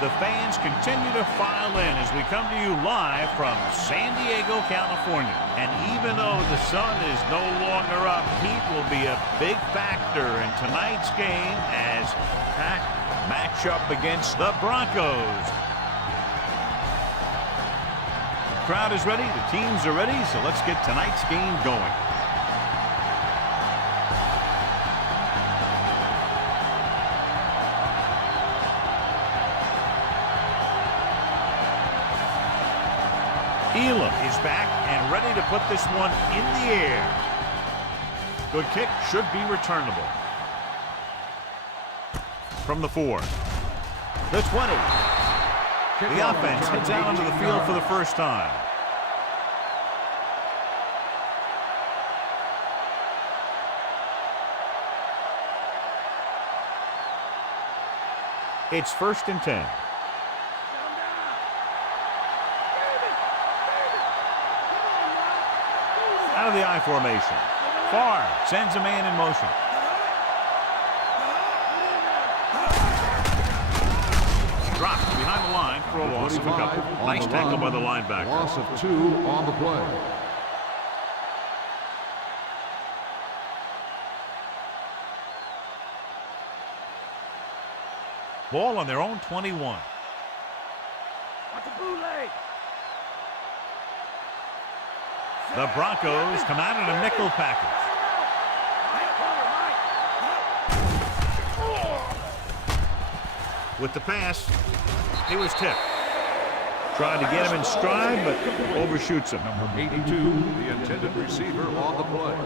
The fans continue to file in as we come to you live from San Diego, California. And even though the sun is no longer up, heat will be a big factor in tonight's game as Pack match up against the Broncos. The crowd is ready, the teams are ready, so let's get tonight's game going. Elam is back and ready to put this one in the air. Good kick, should be returnable. From the 4. The 20. The offense heads out onto the field for the first time. It's 1st and 10. Out of the I formation. Farr sends a man in motion. Dropped behind the line for a loss of a couple. Nice tackle by the linebacker. Loss of 2 on the play. Ball on their own 21. The Broncos come out in a nickel package. With the pass, he was tipped. Tried to get him in stride, but overshoots him. Number 82, the intended receiver on the play.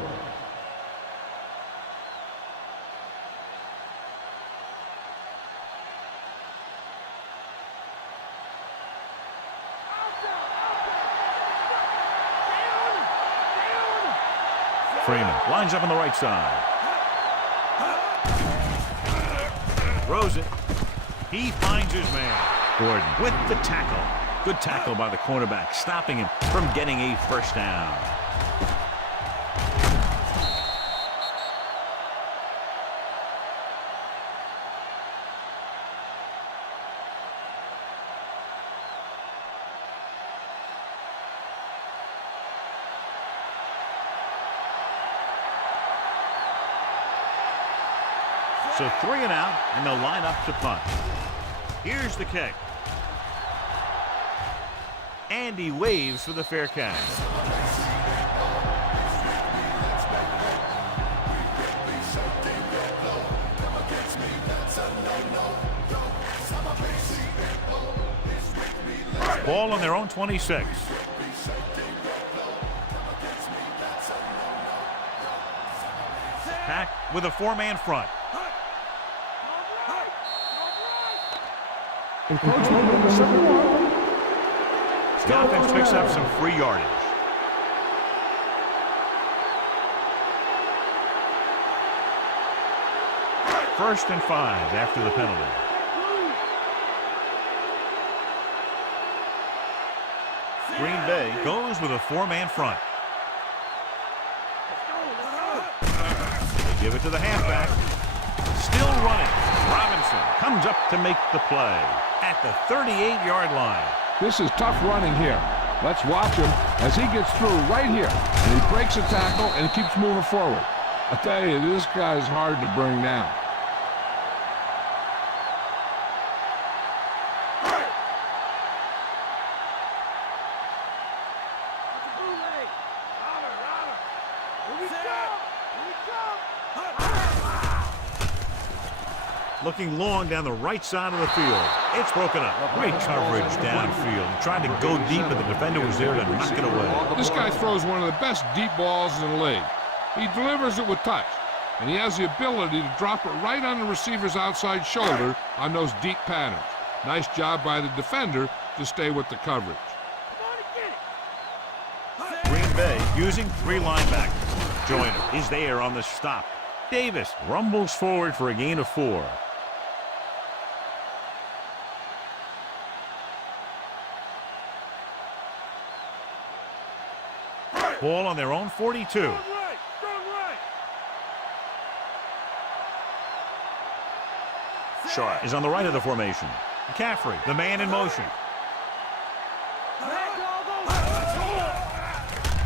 Freeman lines up on the right side. Throws it. He finds his man. Gordon with the tackle. Good tackle by the cornerback, stopping him from getting a first down. So 3 and out, and they'll line up to punt. Here's the kick. And he waves for the fair catch. Ball on their own 26. Pack with a 4-man front. The offense picks up some free yardage. First and 5 after the penalty. Green Bay goes with a 4-man front. They give it to the halfback. Still running. Robinson comes up to make the play at the 38-yard line. This is tough running here. Let's watch him as he gets through right here. And he breaks a tackle and keeps moving forward. I tell you, this guy is hard to bring down. Looking long down the right side of the field. It's broken up. Great coverage downfield. Tried to go deep, and the defender was there to knock it away. This guy throws one of the best deep balls in the league. He delivers it with touch, and he has the ability to drop it right on the receiver's outside shoulder on those deep patterns. Nice job by the defender to stay with the coverage. Green Bay using 3 linebackers. Joyner is there on the stop. Davis rumbles forward for a gain of 4. Ball on their own 42. Sharp is on the right of the formation. McCaffrey, the man in motion.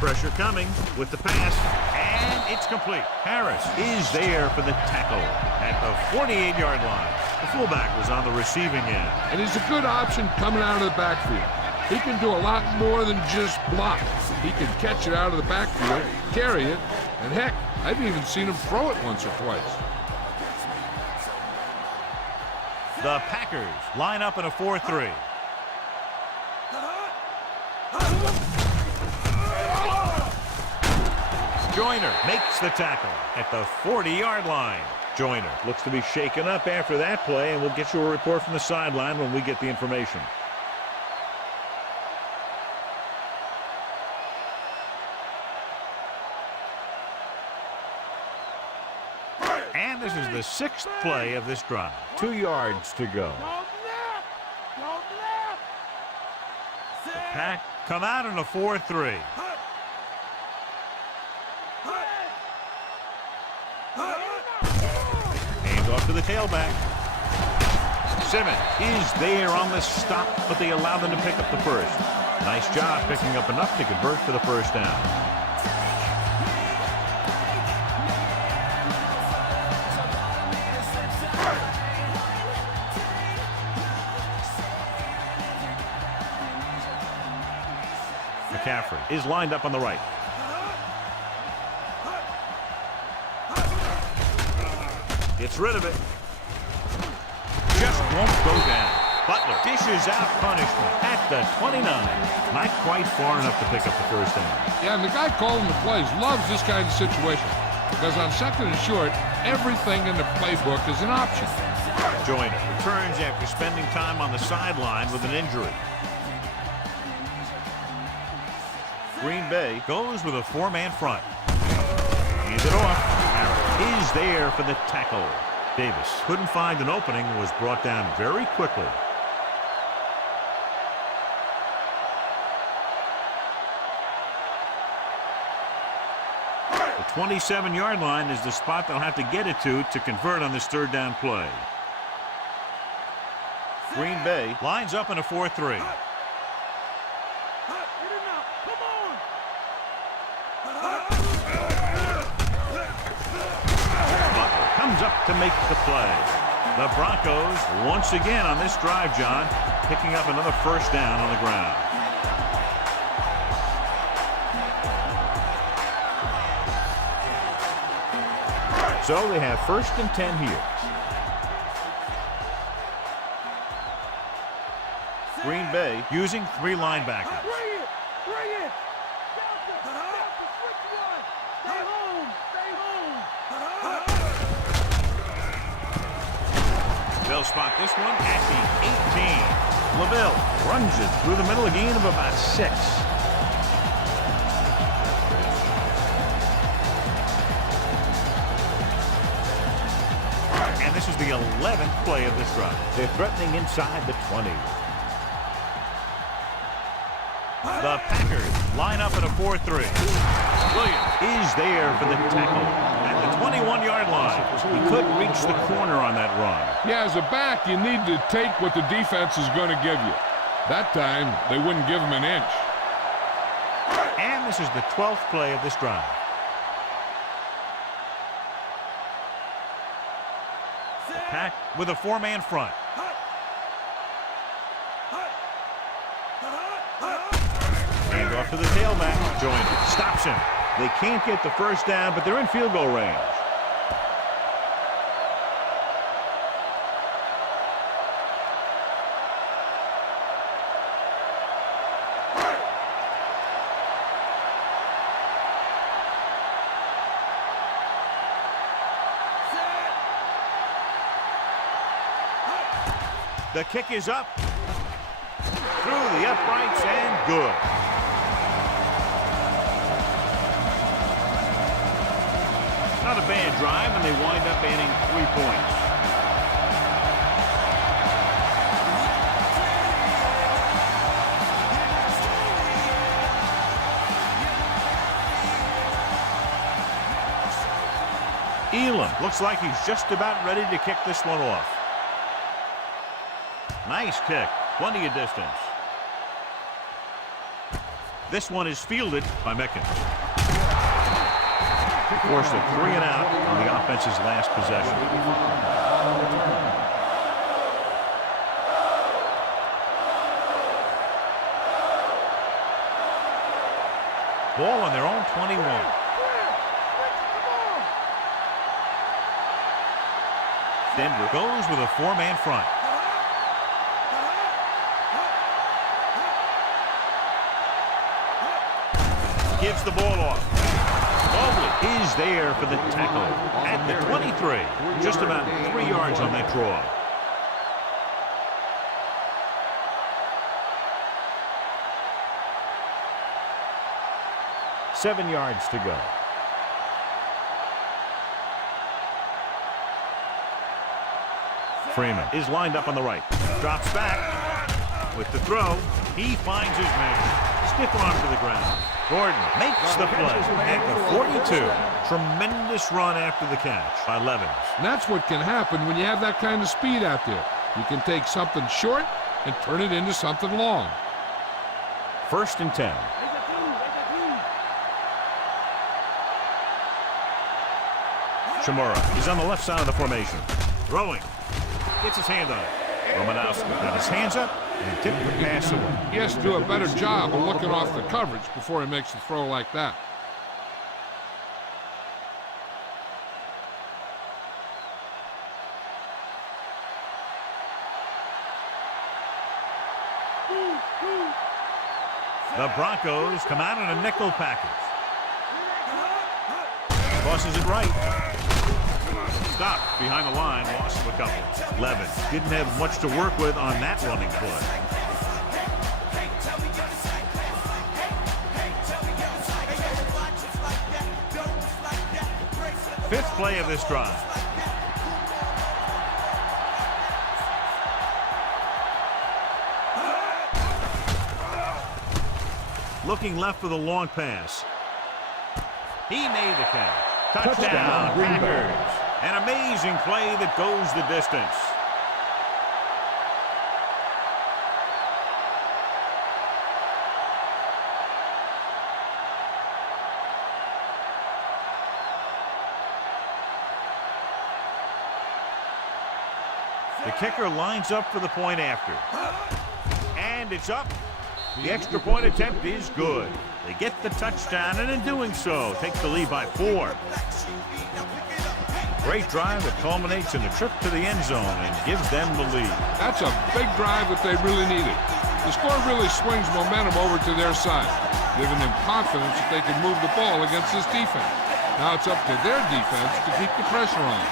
Pressure coming with the pass, and it's complete. Harris is there for the tackle at the 48-yard line. The fullback was on the receiving end. And he's a good option coming out of the backfield. He can do a lot more than just block. He can catch it out of the backfield, carry it, and heck, I've even seen him throw it once or twice. The Packers line up in a 4-3. Joyner makes the tackle at the 40-yard line. Joyner looks to be shaken up after that play, and we'll get you a report from the sideline when we get the information. And this is the 6th play of this drive. 2 yards to go. The Pack come out in a 4-3. Hands off to the tailback. Simmons is there on the stop, but they allow them to pick up the first. Nice job picking up enough to convert for the first down. McCaffrey is lined up on the right. Gets rid of it. Just won't go down. Butler dishes out punishment at the 29. Not quite far enough to pick up the first down. Yeah, and the guy calling the plays loves this kind of situation because on 2nd and short, everything in the playbook is an option. Joyner returns after spending time on the sideline with an injury. Green Bay goes with a 4-man front. Hands it off. Harris is there for the tackle. Davis couldn't find an opening, was brought down very quickly. The 27-yard line is the spot they'll have to get it to convert on this 3rd down play. Green Bay lines up in a 4-3. Comes up to make the play. The Broncos once again on this drive, John, picking up another first down on the ground. So they have 1st and 10 here. Green Bay using 3 linebackers. They'll spot this one at the 18. LaVille runs it through the middle, a gain of about 6. And this is the 11th play of this drive. They're threatening inside the 20. The Packers line up at a 4-3. Williams is there for the tackle at the 21-yard line. He couldn't reach the corner on that run. Yeah, as a back, you need to take what the defense is going to give you. That time, they wouldn't give him an inch. And this is the 12th play of this drive. The Pack with a 4-man front. Hand off to the tailback. Joyner stops him. They can't get the first down, but they're in field goal range. The kick is up. Through the uprights and good. Not a bad drive, and they wind up adding 3 points. Elam looks like he's just about ready to kick this one off. Nice kick. Plenty of distance. This one is fielded by Mickens. Forced a 3 and out on the offense's last possession. Ball on their own 21. Denver goes with a 4-man front. Gives the ball off. Mobley is there for the tackle at the 23. Just about 3 yards on that draw. Seven yards to go. Freeman is lined up on the right. Drops back with the throw. He finds his man. Stiff arm to the ground. Gordon makes the play at the 42. Tremendous run after the catch by Levens. And that's what can happen when you have that kind of speed out there. You can take something short and turn it into something long. 1st and 10. Shimura is on the left side of the formation. Throwing. Gets his hand on it. Romanowski got his hands up and tipped the pass away. He has to do a better job of looking off the coverage before he makes a throw like that. The Broncos come out in a nickel package. Tosses it right. Stopped behind the line, loss of a couple. Levens didn't have much to work with on that running play. Fifth play of this drive. Looking left for the long pass. He made the catch. Touchdown, Packers. An amazing play that goes the distance. The kicker lines up for the point after. And it's up. The extra point attempt is good. They get the touchdown, and in doing so, take the lead by 4. Great drive that culminates in a trip to the end zone and gives them the lead. That's a big drive that they really needed. The score really swings momentum over to their side, giving them confidence that they can move the ball against this defense. Now it's up to their defense to keep the pressure on.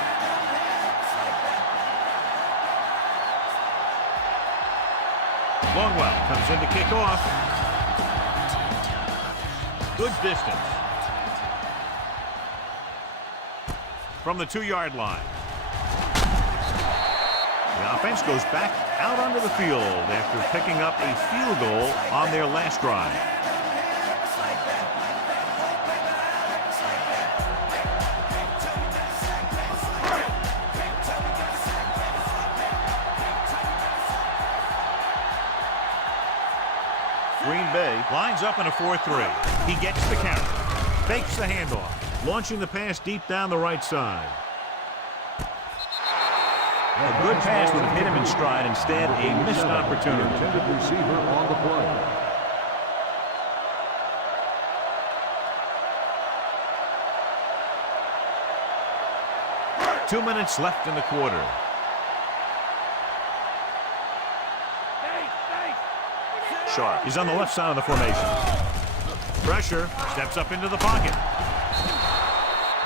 Longwell comes in to kick off. Good distance. From the 2-yard line. The offense goes back out onto the field after picking up a field goal on their last drive. Green Bay lines up in a 4-3. He gets the count, fakes the handoff, launching the pass deep down the right side. A good pass would have hit him in stride. Instead, a missed opportunity. Intended receiver on the play. Two minutes left in the quarter. Sharp is on the left side of the formation. Pressure, steps up into the pocket.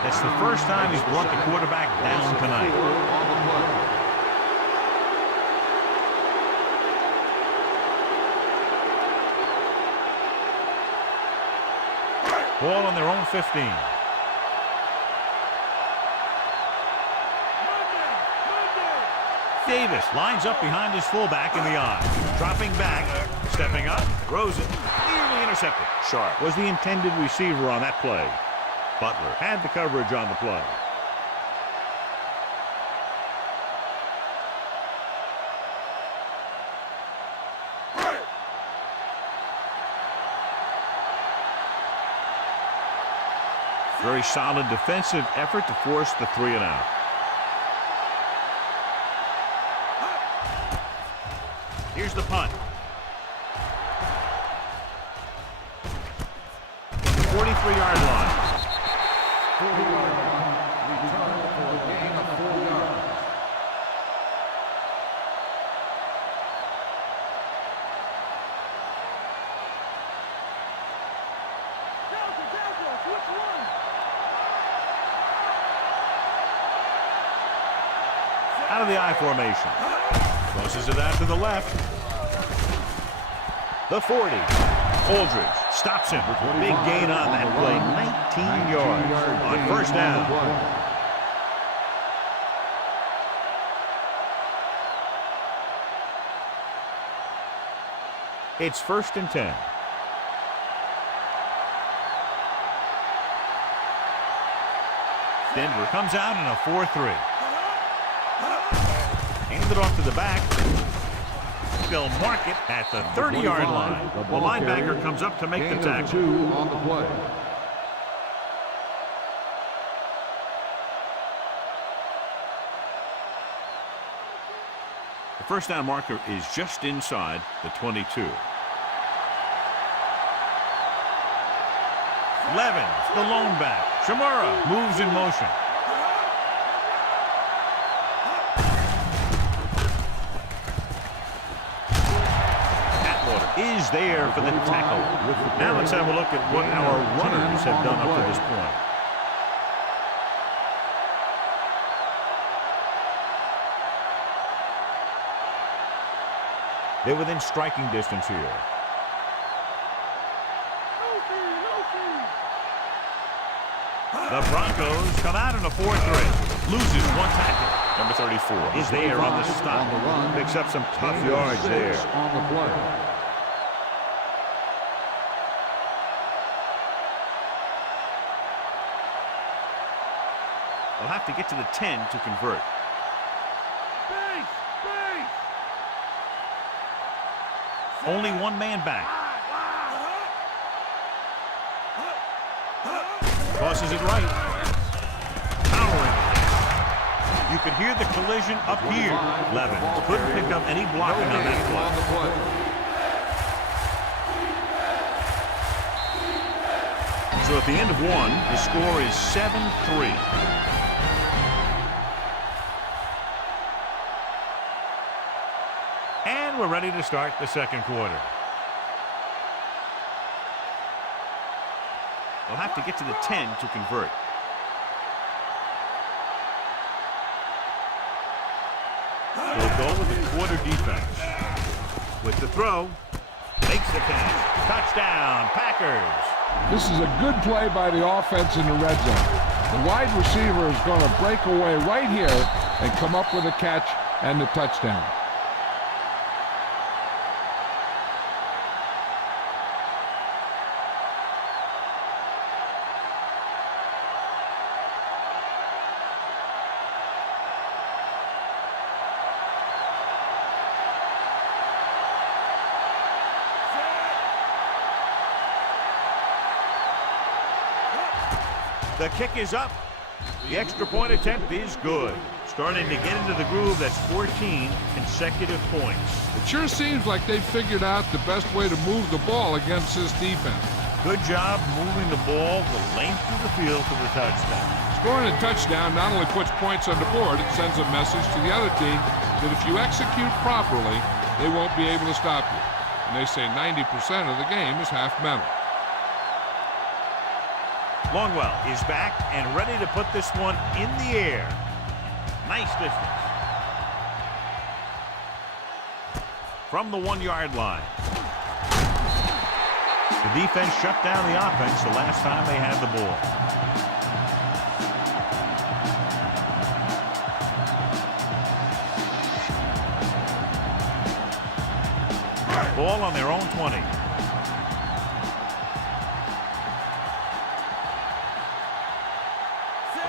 That's the first time he's brought the quarterback down tonight. Ball on their own 15. Davis lines up behind his fullback in the eye. Dropping back, stepping up, throws it, nearly intercepted. Sharp was the intended receiver on that play. Butler had the coverage on the play. Very solid defensive effort to force the 3 and out. Here's the punt. 43-yard line. 40-yard line. Return for a gain of 4 yards. Out of the I formation. Crosses it out to the left. The 40. Aldridge stops him. Big gain on that play. 19 yards on first down. It's 1st and 10. Denver comes out in a 4-3. Hand it off to the back. They'll mark it at the 30-yard line. The linebacker comes up to make the tackle. 2 on the play. The first down marker is just inside the 22. Levens, the lone back. Shamura moves in motion. Is there for the tackle. Now let's have a look at what our runners have done up to this point. They're within striking distance here. The Broncos come out in a 4-3. Loses 1 tackle. Number 34 is there on the stop. On the run. Picks up some tough yards there. On the play. They'll have to get to the 10 to convert. Only 1 man back. Crosses it right. Powering. You could hear the collision up here. Levens couldn't pick up any blocking on that play. So at the end of 1, the score is 7-3. And we're ready to start the second quarter. They'll have to get to the 10 to convert. They'll go with the quarter defense. With the throw, makes the catch. Touchdown, Packers. This is a good play by the offense in the red zone. The wide receiver is going to break away right here and come up with a catch and the touchdown. The kick is up. The extra point attempt is good. Starting to get into the groove. That's 14 consecutive points. It sure seems like they've figured out the best way to move the ball against this defense. Good job moving the ball the length of the field for the touchdown. Scoring a touchdown not only puts points on the board, it sends a message to the other team that if you execute properly, they won't be able to stop you. And they say 90% of the game is half mental. Longwell is back and ready to put this one in the air. Nice distance. From the 1-yard line. The defense shut down the offense the last time they had the ball. Ball on their own 20.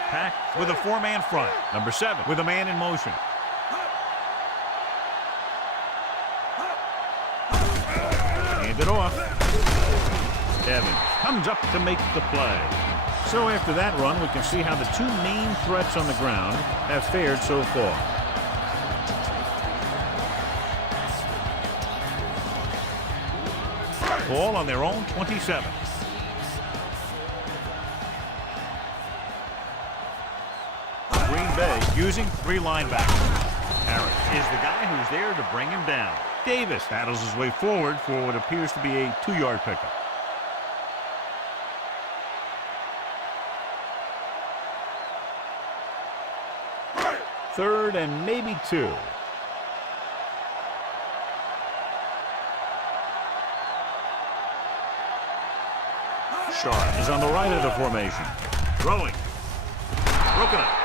Pack with a 4-man front. Number 7 with a man in motion. Hand it off. Evans comes up to make the play. So after that run, we can see how the two main threats on the ground have fared so far. Ball on their own 27. Green Bay using three linebackers. Harris is the guy who's there to bring him down. Davis battles his way forward for what appears to be a 2-yard pickup. Third and maybe 2. Sharp is on the right of the formation. Throwing. Broken up.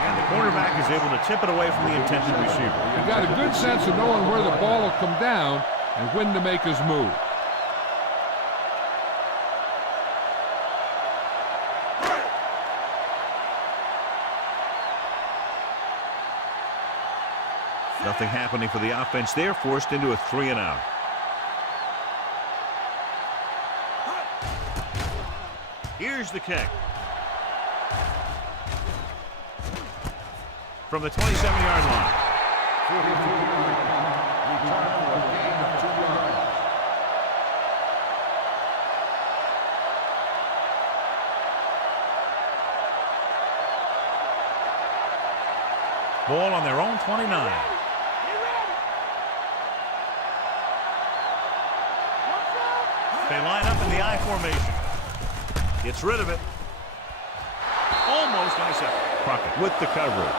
And the cornerback is able to tip it away from the intended receiver. He got a good sense of knowing where the ball will come down and when to make his move. Nothing happening for the offense there, forced into a 3-and-out. Here's the kick. From the 27-yard line. 42-yard return for a gain of 2 yards. Ball on their own 29. They line up in the I formation. Gets rid of it. Almost intercepted. Crockett with the coverage.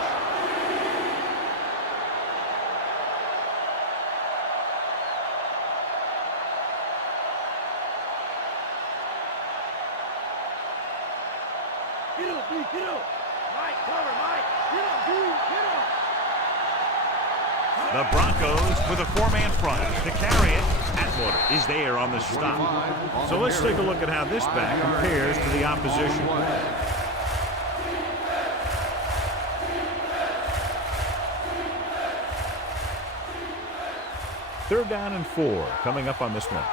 Get up. Mike, cover, Mike. Get up, dude. Get up. The Broncos with a 4-man front to carry it. Atwater is there on the stop. So let's take a look at how this back compares to the opposition. Third down and 4 coming up on this one.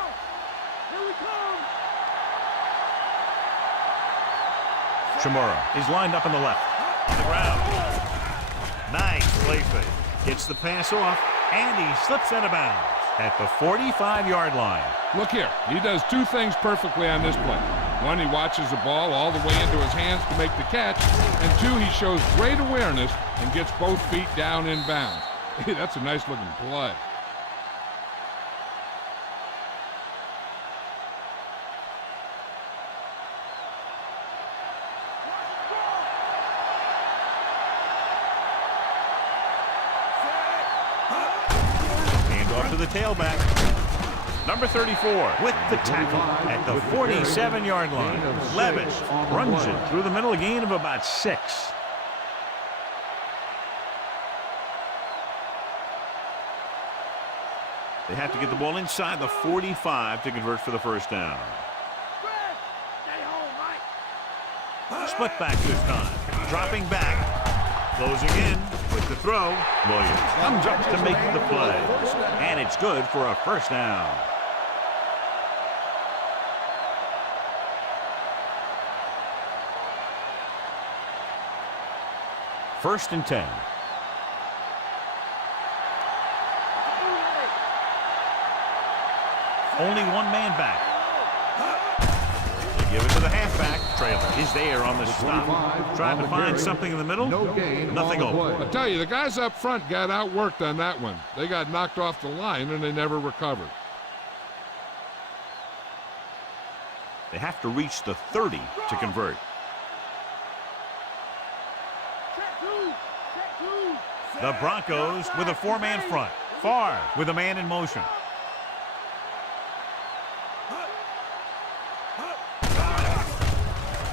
Chamorro is lined up on the left. On the ground. Nice play fake. Gets the pass off, and he slips out of bounds at the 45-yard line. Look here. He does 2 things perfectly on this play. 1, he watches the ball all the way into his hands to make the catch. And 2, he shows great awareness and gets both feet down in bounds. Hey, that's a nice-looking play. To the tailback. Number 34 with the tackle at the 47-yard line. Levis runs it through the middle, a gain of about 6. They have to get the ball inside the 45 to convert for the first down. Split back this time. Dropping back. Closing in with the throw. Williams comes up to make the play. And it's good for a first down. First and 10. Only one man back. They give it to the halfback. Trailer is there on the stop. Trying to find something in the middle. Nothing open. I tell you, the guys up front got outworked on that one. They got knocked off the line and they never recovered. They have to reach the 30 to convert. The Broncos with a 4-man front. Favre with a man in motion.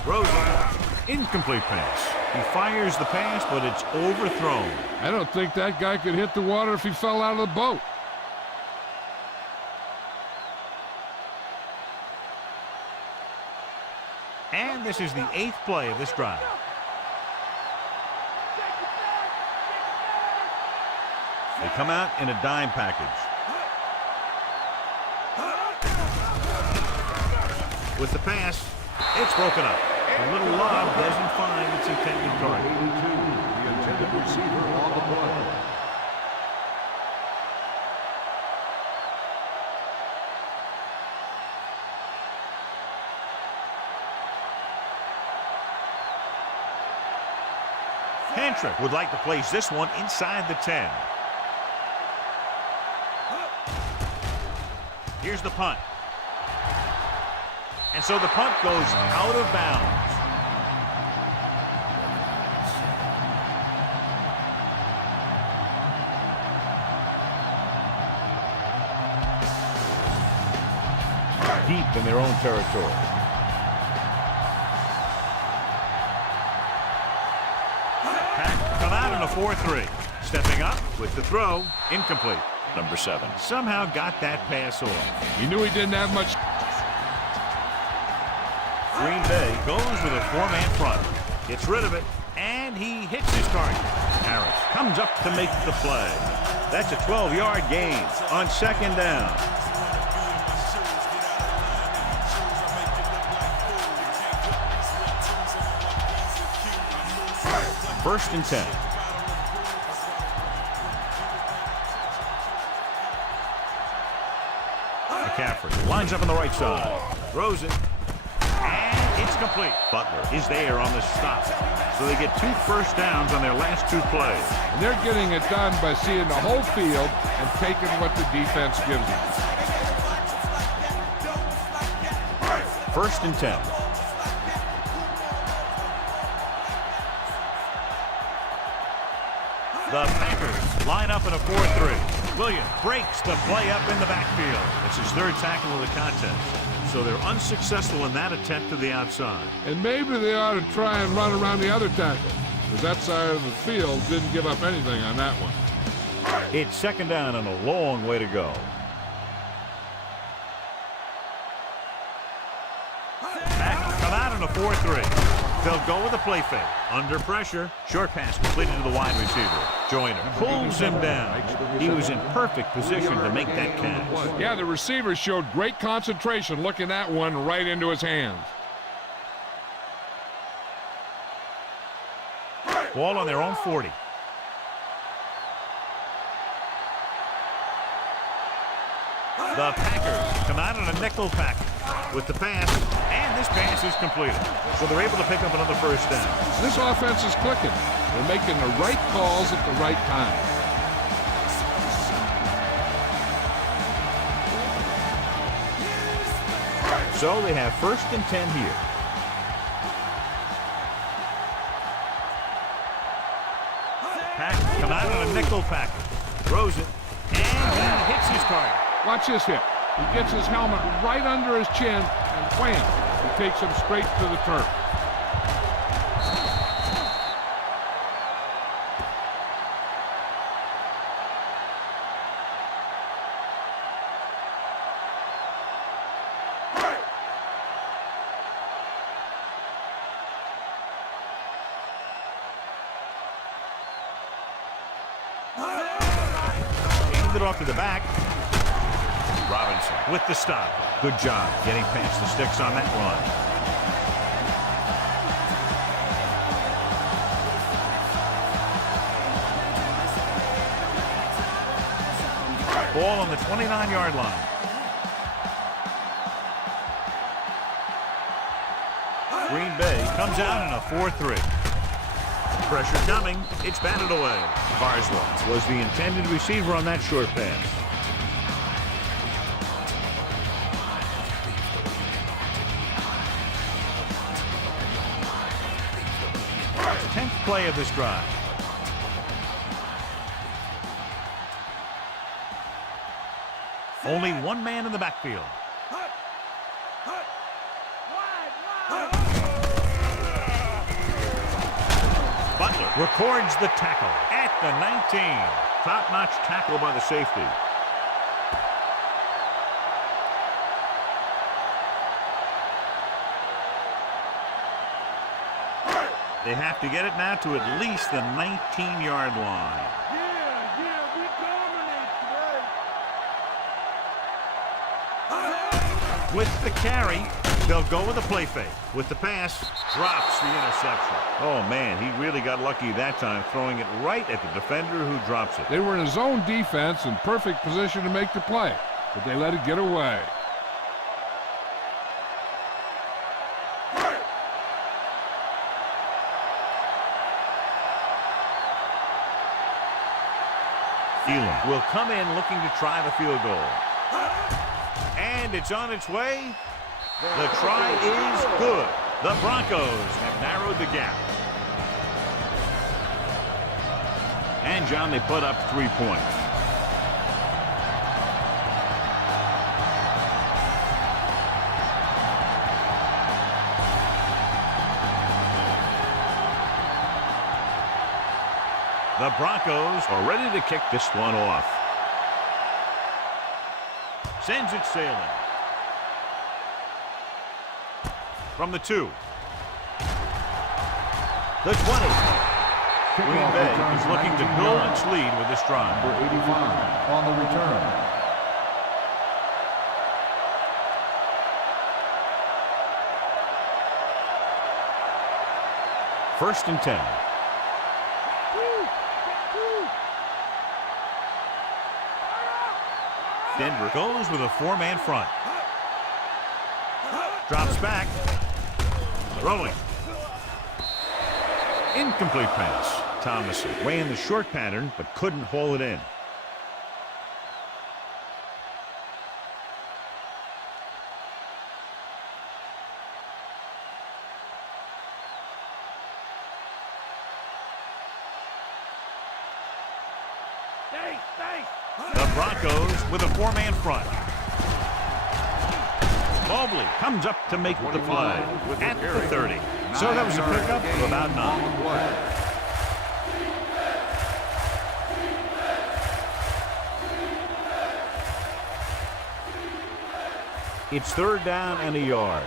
Throws it. Incomplete pass. He fires the pass, but it's overthrown. I don't think that guy could hit the water if he fell out of the boat. And this is the 8th play of this drive. They come out in a dime package. With the pass, it's broken up. A little lob doesn't find its intended target. 82, the intended receiver on the play. Hantrick would like to place this one inside the 10. Here's the punt. And so the punt goes out of bounds. Deep in their own territory. Pack come out in a 4-3. Stepping up with the throw, incomplete. Number 7 somehow got that pass off. He knew he didn't have much. Green Bay goes with a 4-man front. Gets rid of it, and he hits his target. Harris comes up to make the play. That's a 12-yard gain on second down. First and 10. McCaffrey lines up on the right side. Throws it. And it's complete. Butler is there on the stop. So they get 2 first downs on their last 2 plays. And they're getting it done by seeing the whole field and taking what the defense gives them. First and 10. The Packers line up in a 4-3. Williams breaks the play up in the backfield. It's his 3rd tackle of the contest. So they're unsuccessful in that attempt to the outside. And maybe they ought to try and run around the other tackle, because that side of the field didn't give up anything on that one. It's second down and a long way to go. Packers come out in a 4-3. They'll go with a play fake. Under pressure. Short pass completed to the wide receiver. Joyner pulls him down. He was in perfect position to make that catch. Yeah, the receiver showed great concentration looking that one right into his hands. Ball on their own 40. The Packers come out in a nickel pack with the pass, and this pass is completed. So they're able to pick up another first down. This offense is clicking. They're making the right calls at the right time. So they have first and 10 here. Packers come out in a nickel pack. Throws it, and he hits his target. Watch this hit. He gets his helmet right under his chin, and wham, he takes him straight to the turf. Handed it off to the back. Robinson with the stop. Good job getting past the sticks on that run. Ball on the 29-yard line. Green Bay comes out in a 4-3. Pressure coming. It's batted away. Barswell was the intended receiver on that short pass. 10th play of this drive. Only one man in the backfield. Butler records the tackle at the 19. Top-notch tackle by the safety. They have to get it now to at least the 19-yard line. We dominate today. With the carry, they'll go with the play fake. With the pass, drops the interception. Oh, man, he really got lucky that time, throwing it right at the defender who drops it. They were in a zone defense in perfect position to make the play, but they let it get away. Elam will come in looking to try the field goal. And it's on its way. The try is good. The Broncos have narrowed the gap. And, John, they put up 3 points. The Broncos are ready to kick this one off. Sends it sailing. From the 2. The 20. Green Bay is looking to build its lead with this drive. Number 85 on the return. First and 10. Denver goes with a 4-man front. Drops back. Throwing. Incomplete pass. Thomas ran the short pattern but couldn't haul it in. The Broncos with a 4-man front. Mobley comes up to make the play at the 30. So that was a pickup of about 9. It's 3rd down and a yard.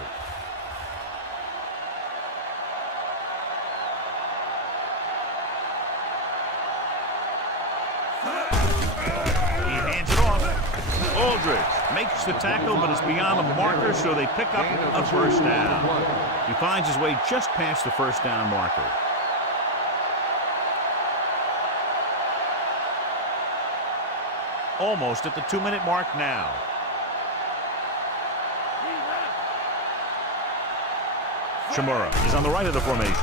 Makes the tackle, but it's beyond the marker, so they pick up a first down. He finds his way just past the first down marker. Almost at the 2-minute mark now. Chamorro is on the right of the formation.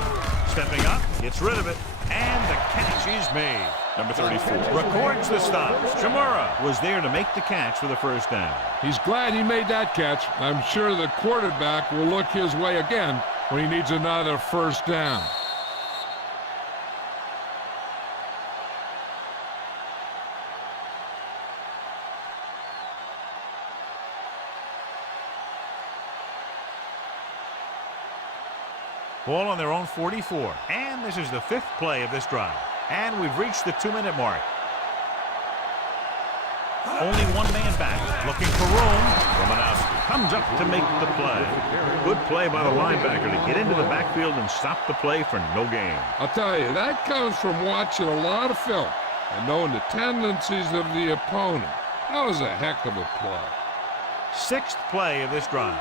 Stepping up, gets rid of it, and the catch is made. Number 34 records the stop. Chamorro was there to make the catch for the first down. He's glad he made that catch. I'm sure the quarterback will look his way again when he needs another first down. Ball on their own 44. And this is the 5th play of this drive. And we've reached the 2-minute mark. Only one man back. Looking for room. Romanowski comes up to make the play. Good play by the linebacker to get into the backfield and stop the play for no gain. I'll tell you, that comes from watching a lot of film and knowing the tendencies of the opponent. That was a heck of a play. 6th play of this drive.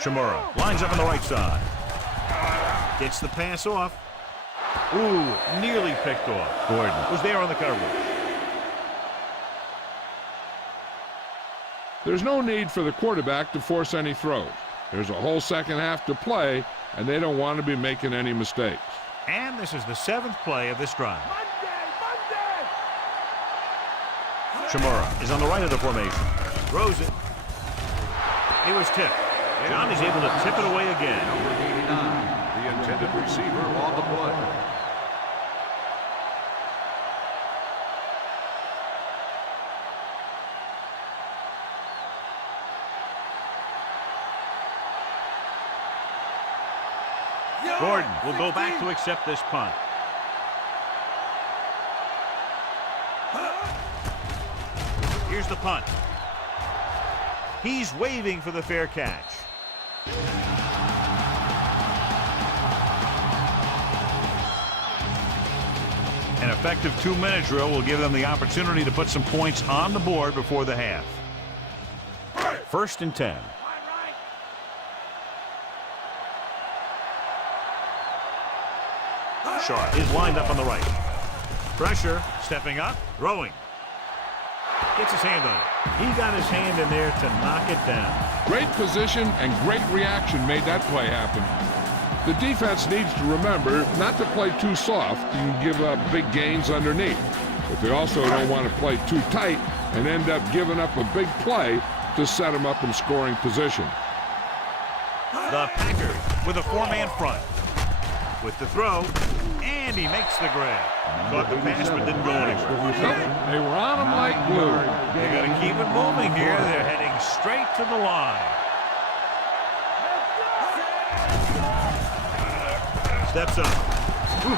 Chamorro lines up on the right side. Gets the pass off. Ooh, nearly picked off. Gordon was there on the coverage. There's no need for the quarterback to force any throws. There's a whole second half to play, and they don't want to be making any mistakes. And this is the 7th play of this drive. Chamorro is on the right of the formation. Throws it. It was tipped. John is able to tip it away again. Number 89, the intended receiver on the play. Gordon will go back to accept this punt. Here's the punt. He's waving for the fair catch. And a effective 2-minute drill will give them the opportunity to put some points on the board before the half. 1st and 10. Sharp is lined up on the right. Pressure, stepping up, throwing. Gets his hand on it. He got his hand in there to knock it down. Great position and great reaction made that play happen. The defense needs to remember not to play too soft and give up big gains underneath. But they also don't want to play too tight and end up giving up a big play to set them up in scoring position. The Packers with a 4-man front. With the throw, and he makes the grab. Caught the pass, but didn't go anywhere. Nope, they were on him like glue. They got to keep it moving here. They're heading straight to the line. Steps up. Whew.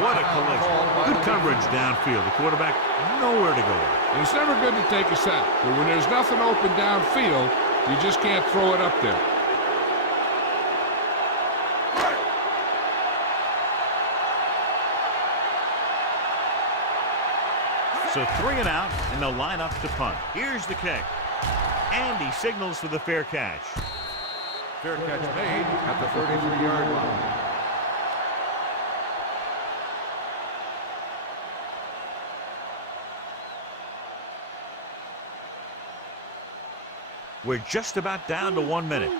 What a collision. Good coverage downfield. The quarterback nowhere to go. And it's never good to take a sack, but when there's nothing open downfield, you just can't throw it up there. So 3 and out, and they'll line up to punt. Here's the kick. And he signals for the fair catch. Fair catch made at the 33-yard line. We're just about down to 1 minute.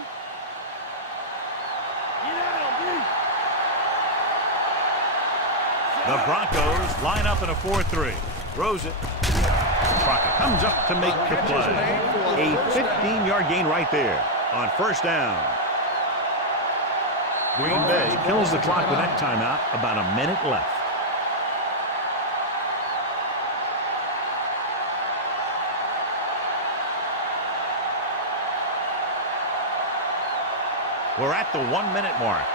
The Broncos line up in a 4-3. Throws it. Crockett comes up to make the play. A 15-yard gain right there on 1st down. Green Bay kills the clock with that timeout. About a minute left. We're at the 1-minute mark.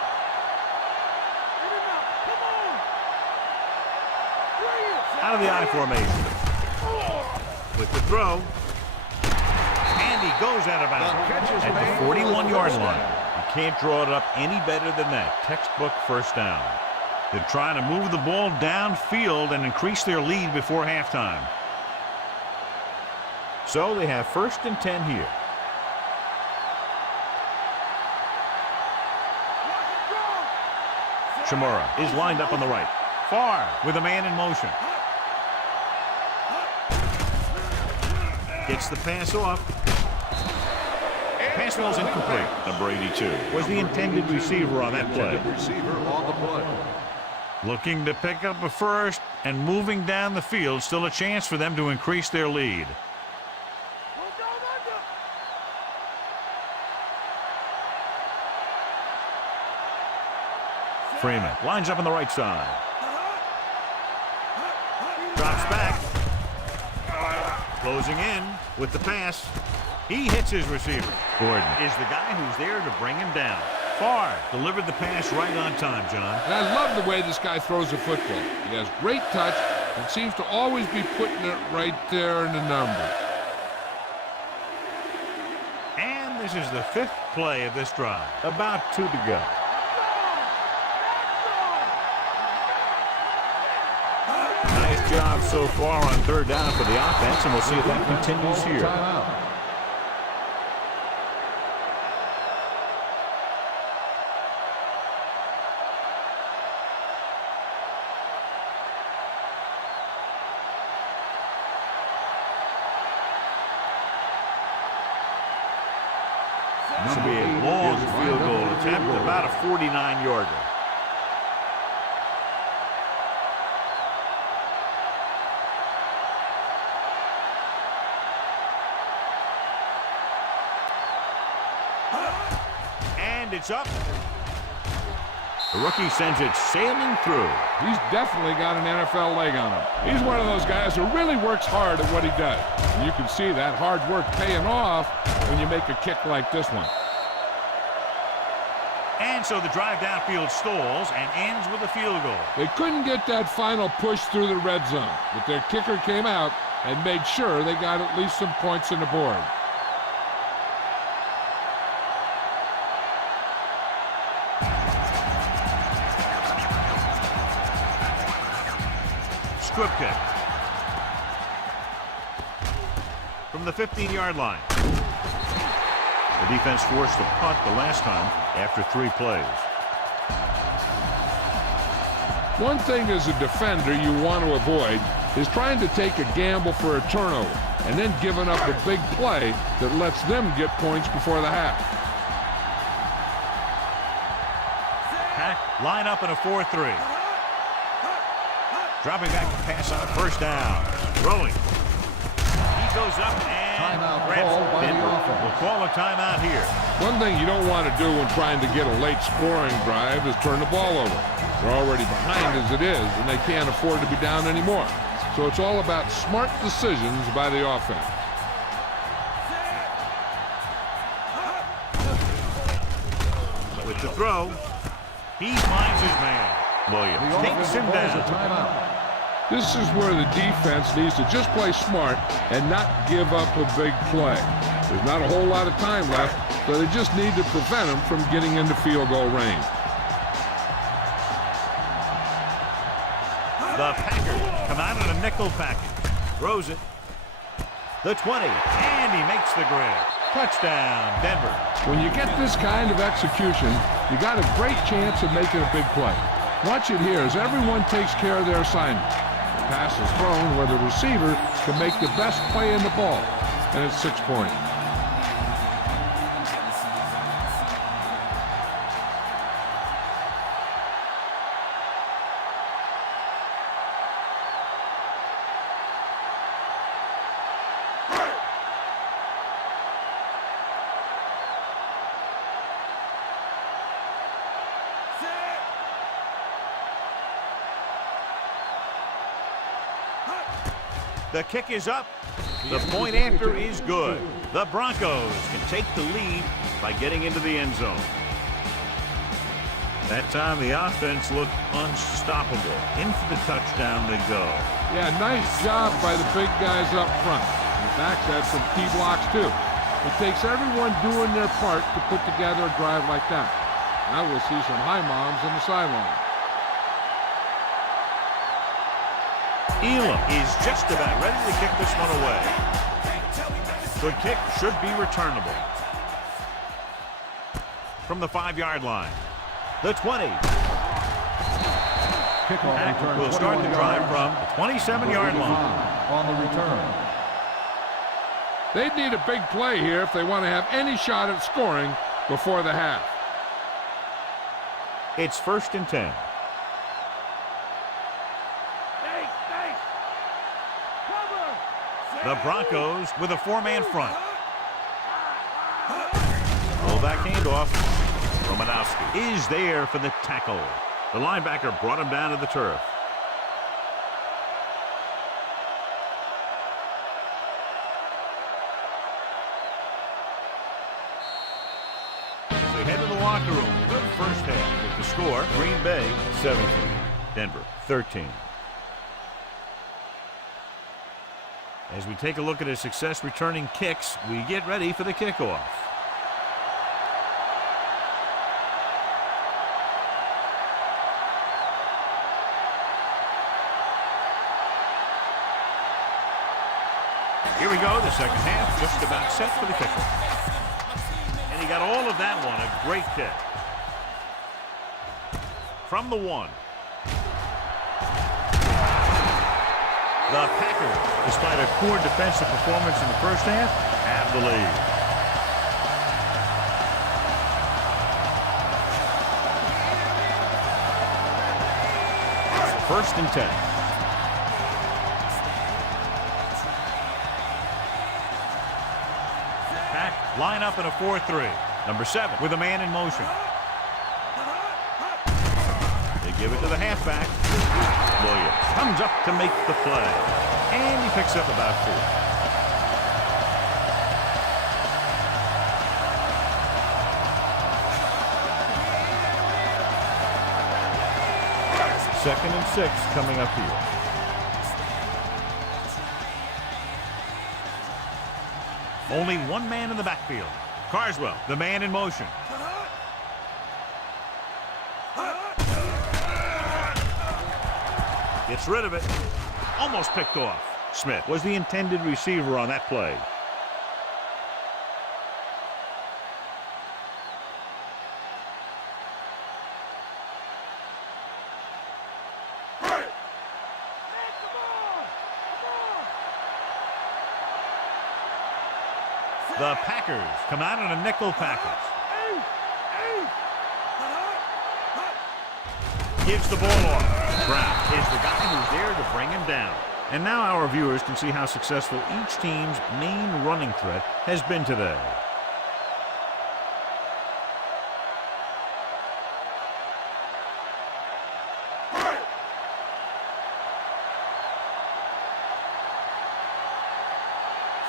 Out of the I formation. With the throw. And he goes out of bounds at the 41-yard line. You can't draw it up any better than that. Textbook 1st down. They're trying to move the ball downfield and increase their lead before halftime. So they have 1st and 10 here. Shimura is lined up on the right. Far with a man in motion. Gets the pass off. Pass ball's incomplete. Number 82 was the intended receiver on that play. Receiver on the play. Looking to pick up a first and moving down the field. Still a chance for them to increase their lead. Freeman lines up on the right side. Drops back. Closing in with the pass. He hits his receiver. Gordon is the guy who's there to bring him down. Farr delivered the pass right on time, John. And I love the way this guy throws the football. He has great touch and seems to always be putting it right there in the number. And this is the 5th play of this drive. About 2 to go. Nice job so far on 3rd down for the offense, and we'll see if that continues here. Timeout. This will be a long field goal attempt, about a 49-yarder. And it's up. The rookie sends it sailing through. He's definitely got an NFL leg on him. He's one of those guys who really works hard at what he does. And you can see that hard work paying off when you make a kick like this one. And so the drive downfield stalls and ends with a field goal. They couldn't get that final push through the red zone, but their kicker came out and made sure they got at least some points on the board. strip kick. From the 15-yard line. The defense forced a punt the last time after 3 plays. One thing as a defender you want to avoid is trying to take a gamble for a turnover and then giving up a big play that lets them get points before the half. Pack line up in a 4-3. Dropping back to pass on first down. Throwing. He goes up and Timeout grabs called by the Denver. offense. We'll call a timeout here. One thing you don't want to do when trying to get a late scoring drive is turn the ball over. They're already behind as it is, and they can't afford to be down anymore. So it's all about smart decisions by the offense. With the throw, he finds his man. The Williams offense takes him calls a down. timeout. This is where the defense needs to just play smart and not give up a big play. There's not a whole lot of time left, so they just need to prevent them from getting into field goal range. The Packers come out in a nickel package. Throws it. The 20. And he makes the grab. Touchdown, Denver. When you get this kind of execution, you got a great chance of making a big play. Watch it here as everyone takes care of their assignment. The pass is thrown where the receiver can make the best play in the ball, and it's 6 points. The kick is up. The point after is good. The Broncos can take the lead by getting into the end zone. That time the offense looked unstoppable. In for the touchdown they go. Yeah, nice job by the big guys up front. The backs had some key blocks too. It takes everyone doing their part to put together a drive like that. Now we'll see some high moms on the sideline. Elam is just about ready to kick this one away. The kick should be returnable. From the 5-yard line. The 20. Kickoff return. Will start the drive from the 27-yard line. On the return. They'd need a big play here if they want to have any shot at scoring before the half. It's 1st and 10. The Broncos with a 4-man front. Fullback handoff. Romanowski is there for the tackle. The linebacker brought him down to the turf. As they head to the locker room for the first half with the score, Green Bay 17, Denver 13. As we take a look at his success returning kicks, we get ready for the kickoff. Here we go, the second half, just about set for the kickoff. And he got all of that one, a great kick. From the 1. The Packers, despite a poor defensive performance in the first half, have the lead. First and 10. Pack line up in a 4-3. Number 7 with a man in motion. They give it to the halfback. Williams comes up to make the play, and he picks up about 4. Second and 6 coming up here. Only one man in the backfield. Carswell, the man in motion. Gets rid of it. Almost picked off. Smith was the intended receiver on that play. The Packers come out in a nickel package. Gives the ball off. Brown is the guy who's there to bring him down. And now our viewers can see how successful each team's main running threat has been today.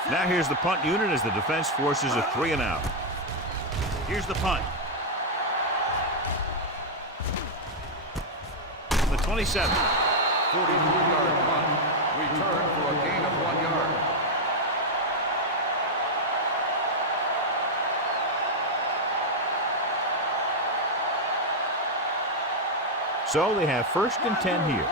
Now here's the punt unit as the defense forces a 3-and-out. Here's the punt. The 27. 43-yard punt. Return for a gain of 1 yard. So they have 1st and 10 here.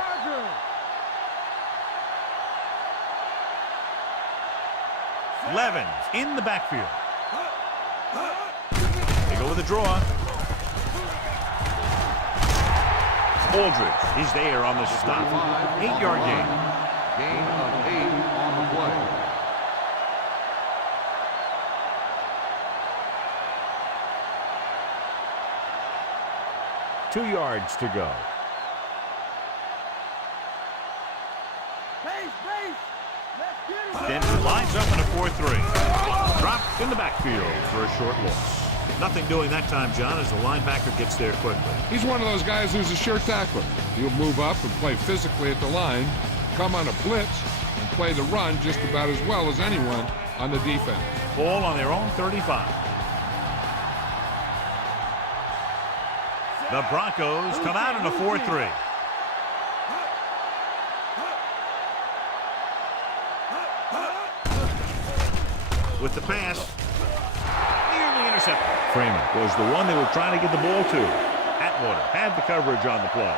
Levens in the backfield. They go with a draw. Aldridge is there on the stop. 8-yard gain. Gain of 8 on the play. Two yards to go. Denver lines up in a 4-3. Dropped in the backfield for a short loss. Nothing doing that time, John, as the linebacker gets there quickly. He's one of those guys who's a sure tackler. He'll move up and play physically at the line, come on a blitz, and play the run just about as well as anyone on the defense. Ball on their own 35. The Broncos come out in a 4-3. With the pass, nearly intercepted. Freeman was the one they were trying to get the ball to. Atwater had the coverage on the play.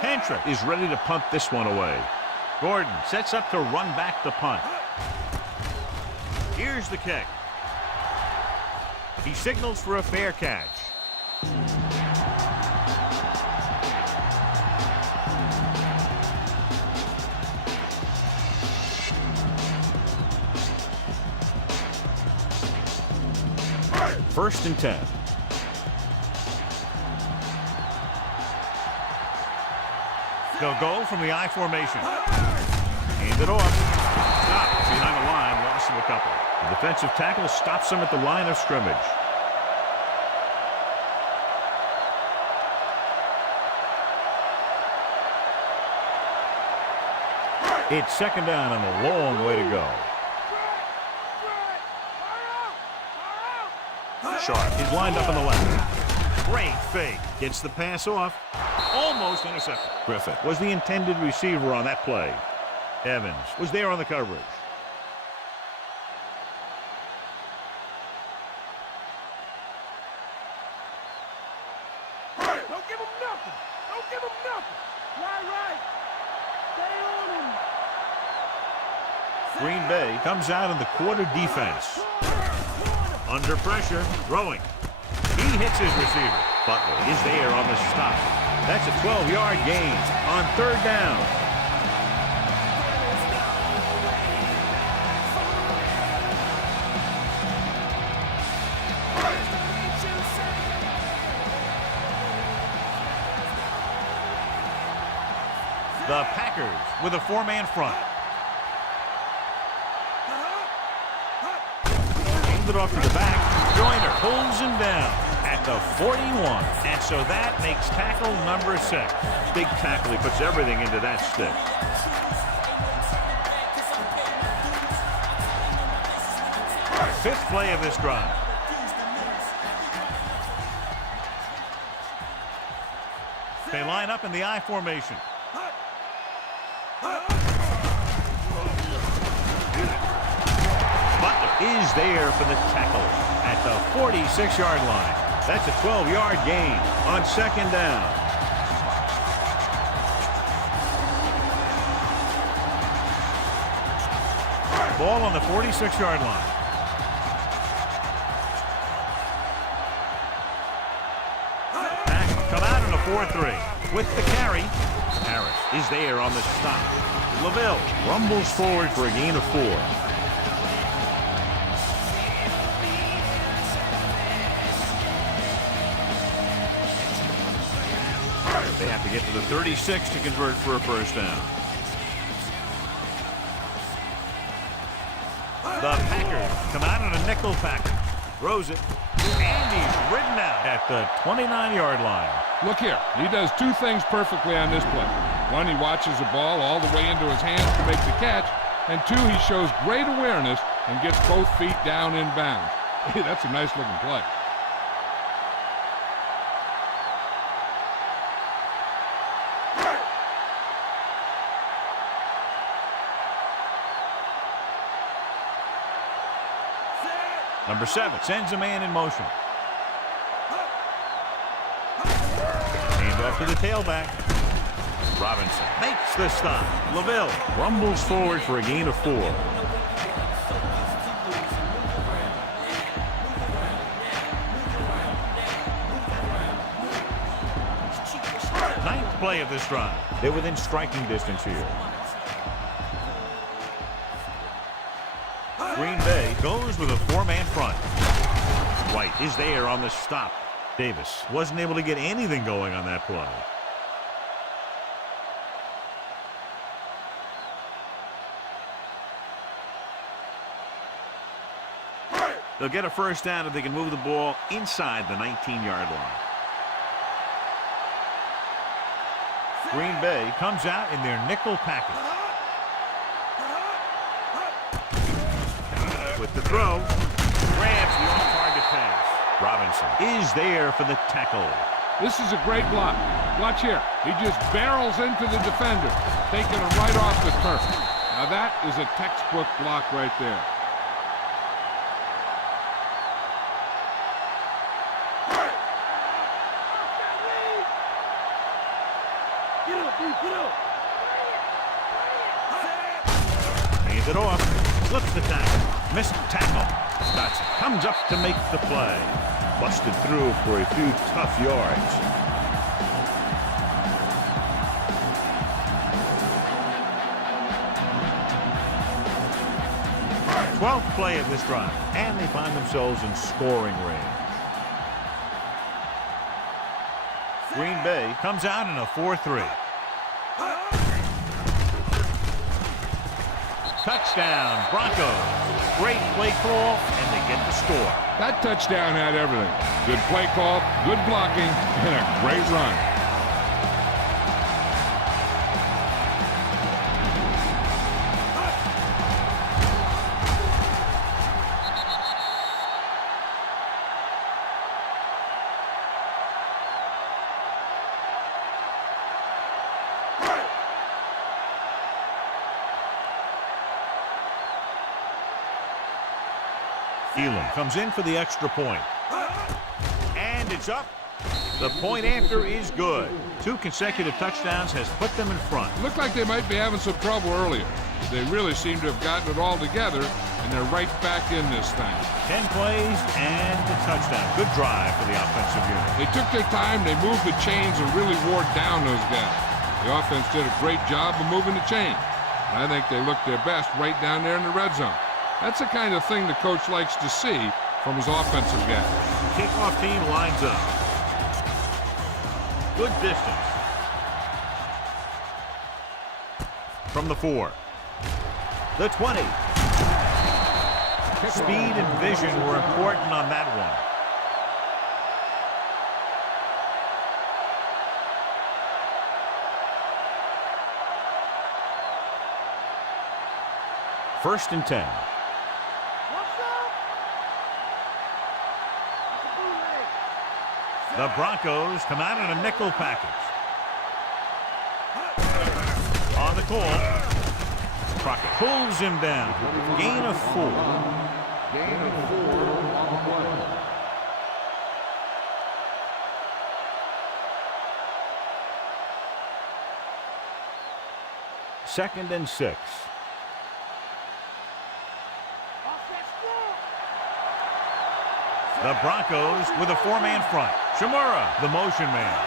Hentrick is ready to punt this one away. Gordon sets up to run back the punt. Here's the kick. He signals for a fair catch. First and 10. They'll go from the I formation. Hand it off. Stop behind the line. Loss of a couple. The defensive tackle stops him at the line of scrimmage. It's second down and a long way to go. Sharp is lined up on the left. Great fake. Gets the pass off. Almost intercepted. Griffith was the intended receiver on that play. Evans was there on the coverage. Don't give him nothing. Don't give him nothing. Right. Stay on him. Green Bay comes out in the quarter defense. Under pressure, throwing. He hits his receiver. Butler is there on the stop. That's a 12-yard gain on third down. The Packers with a four-man front. Aimed it off to the back. Joyner pulls him down at the 41. And so that makes tackle number 6. Big tackle. He puts everything into that stick. Fifth play of this drive. They line up in the I formation. Butler is there for the tackle at the 46-yard line. That's a 12-yard gain on second down. Ball on the 46-yard line. Back come out in a 4-3 with the carry. Harris is there on the stop. LaVille rumbles forward for a gain of 4. They have to get to the 36 to convert for a first down. The Packers come out on a nickel package. Throws it. And he's ridden out at the 29-yard line. Look here. He does two things perfectly on this play. One, he watches the ball all the way into his hands to make the catch. And two, he shows great awareness and gets both feet down in bounds. Hey, that's a nice-looking play. Number 7 sends a man in motion. Hand off to the tailback. Robinson makes the stop. LaVille rumbles forward for a gain of 4. Ninth play of this drive. They're within striking distance here. Green Bay goes with a 4-man front. White is there on the stop. Davis wasn't able to get anything going on that play. They'll get a first down if they can move the ball inside the 19-yard line. Green Bay comes out in their nickel package. With the throw, grabs the off-target pass. Robinson is there for the tackle. This is a great block. Watch here. He just barrels into the defender, taking him right off the turf. Now that is a textbook block right there. Get up, dude, get up. Hands it off. Flips the tackle. Missed tackle. Stotts comes up to make the play. Busted through for a few tough yards. Twelfth play of this drive, and they find themselves in scoring range. Green Bay comes out in a 4-3. Touchdown, Broncos. Great play call, and they get the score. That touchdown had everything. Good play call, good blocking, and a great run. Elam comes in for the extra point. And it's up. The point after is good. 2 consecutive touchdowns has put them in front. Looked like they might be having some trouble earlier. They really seem to have gotten it all together, and they're right back in this thing. 10 plays and a touchdown. Good drive for the offensive unit. They took their time, they moved the chains, and really wore down those guys. The offense did a great job of moving the chains. And I think they looked their best right down there in the red zone. That's the kind of thing the coach likes to see from his offensive guys. Kickoff team lines up. Good distance. From the 4. The 20. Speed and vision were important on that one. First and 10. The Broncos come out in a nickel package. On the call. Crockett pulls him down. Gain of 4. Gain of 4 on the play. Second and 6. The Broncos with a 4-man front. Shimura, the motion man.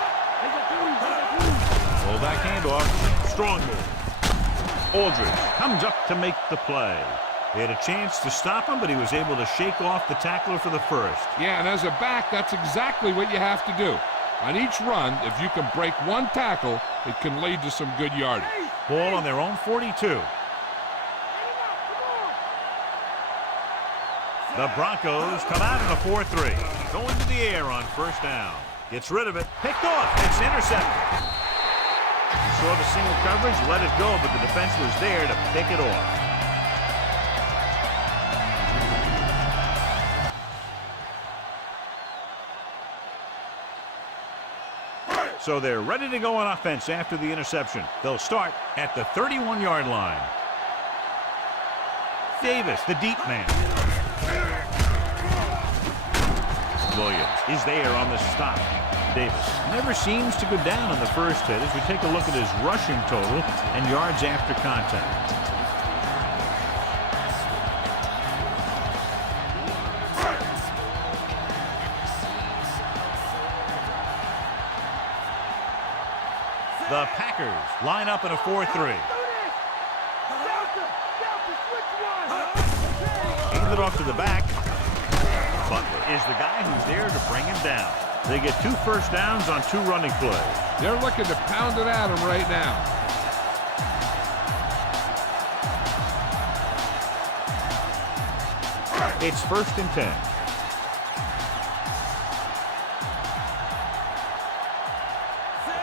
Fullback handoff. Strong move. Aldridge comes up to make the play. They had a chance to stop him, but he was able to shake off the tackler for the first. Yeah, and as a back, that's exactly what you have to do. On each run, if you can break one tackle, it can lead to some good yardage. Ball on their own 42. The Broncos come out in a 4-3. Going to the air on first down. Gets rid of it. Picked off. It's intercepted. He saw the single coverage, let it go, but the defense was there to pick it off. So they're ready to go on offense after the interception. They'll start at the 31-yard line. Davis, the deep man. Williams is there on the stop. Davis never seems to go down on the first hit as we take a look at his rushing total and yards after contact. The Packers line up in a 4-3. Hand it off to the back. Butler is the guy who's there to bring him down. They get 2 first downs on 2 running plays. They're looking to pound it at him right now. It's 1st and 10.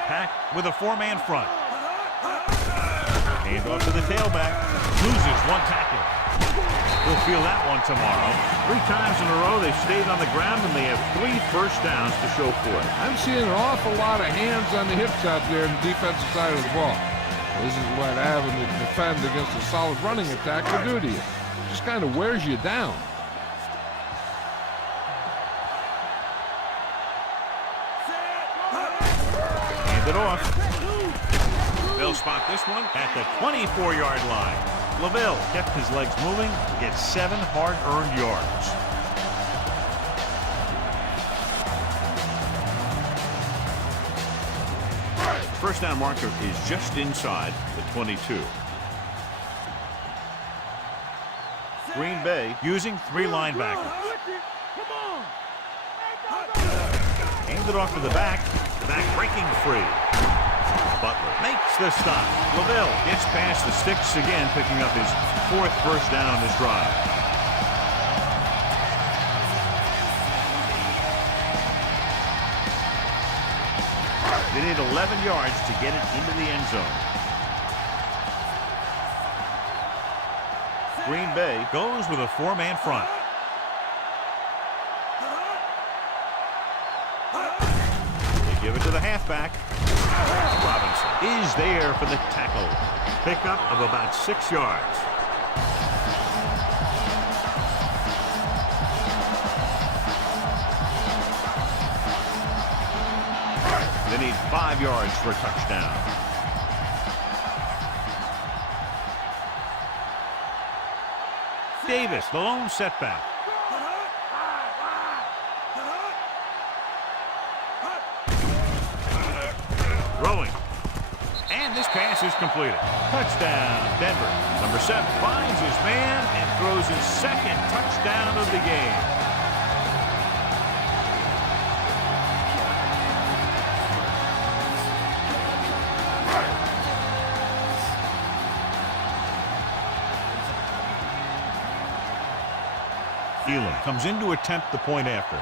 Pack with a 4-man front. Hand off to the tailback. Loses 1 tackle. We'll feel that one tomorrow. 3 times in a row they've stayed on the ground, and they have 3 first downs to show for it. I'm seeing an awful lot of hands on the hips out there on the defensive side of the ball. This is what having to defend against a solid running attack will do to you. It just kind of wears you down. Hand it off. They'll spot this one at the 24-yard line. LaVille kept his legs moving, gets 7 hard-earned yards. First down marker is just inside the 22. Green Bay using 3 linebackers. Hand it off to the back. Back breaking free. Butler makes the stop. LaVille gets past the sticks again, picking up his 4th first down on this drive. They need 11 yards to get it into the end zone. Green Bay goes with a 4-man front. They give it to the halfback. Robinson is there for the tackle. Pickup of about 6 yards. They need 5 yards for a touchdown. Davis, the lone setback. Throwing. And this pass is completed. Touchdown, Denver. Number 7 finds his man and throws his 2nd touchdown of the game. Elam comes in to attempt the point after.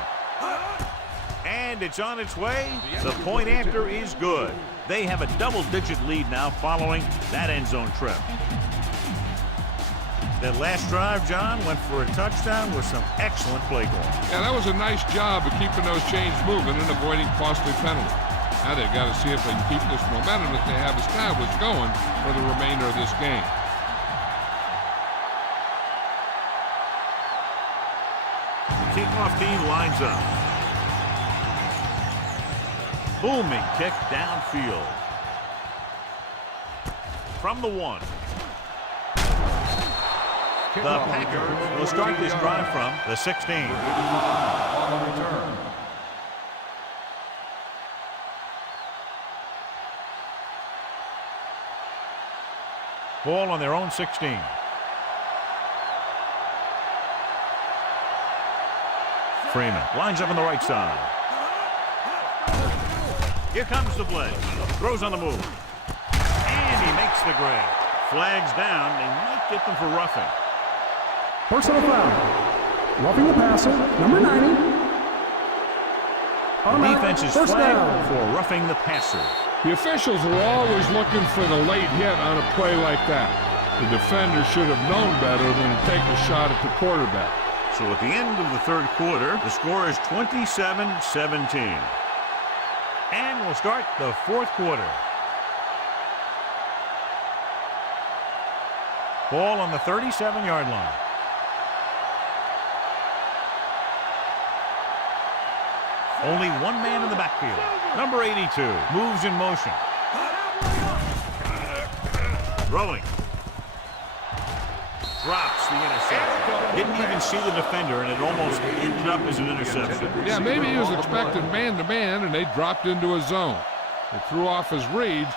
And it's on its way. The point after is good. They have a double-digit lead now following that end zone trip. That last drive, John, went for a touchdown with some excellent play calling. Yeah, that was a nice job of keeping those chains moving and avoiding costly penalties. Now they've got to see if they can keep this momentum that they have established going for the remainder of this game. kickoff team lines up. Booming kick downfield. From the 1. The Packers will start this drive from the 16. On return. Ball on their own 16. Freeman lines up on the right side. Here comes the blitz. Throws on the move. And he makes the grab. Flags down. They might get them for roughing. Personal foul. Roughing the passer, number 90. The defense is flagged for roughing the passer. The officials are always looking for the late hit on a play like that. The defender should have known better than to take a shot at the quarterback. So at the end of the third quarter, the score is 27-17. And we'll start the fourth quarter. Ball on the 37-yard line. Only one man in the backfield. Number 82 moves in motion. Throwing. Drops the interception. Didn't even see the defender, and it almost ended up as an interception. Yeah, maybe he was expecting man-to-man, and they dropped into a zone. It threw off his reads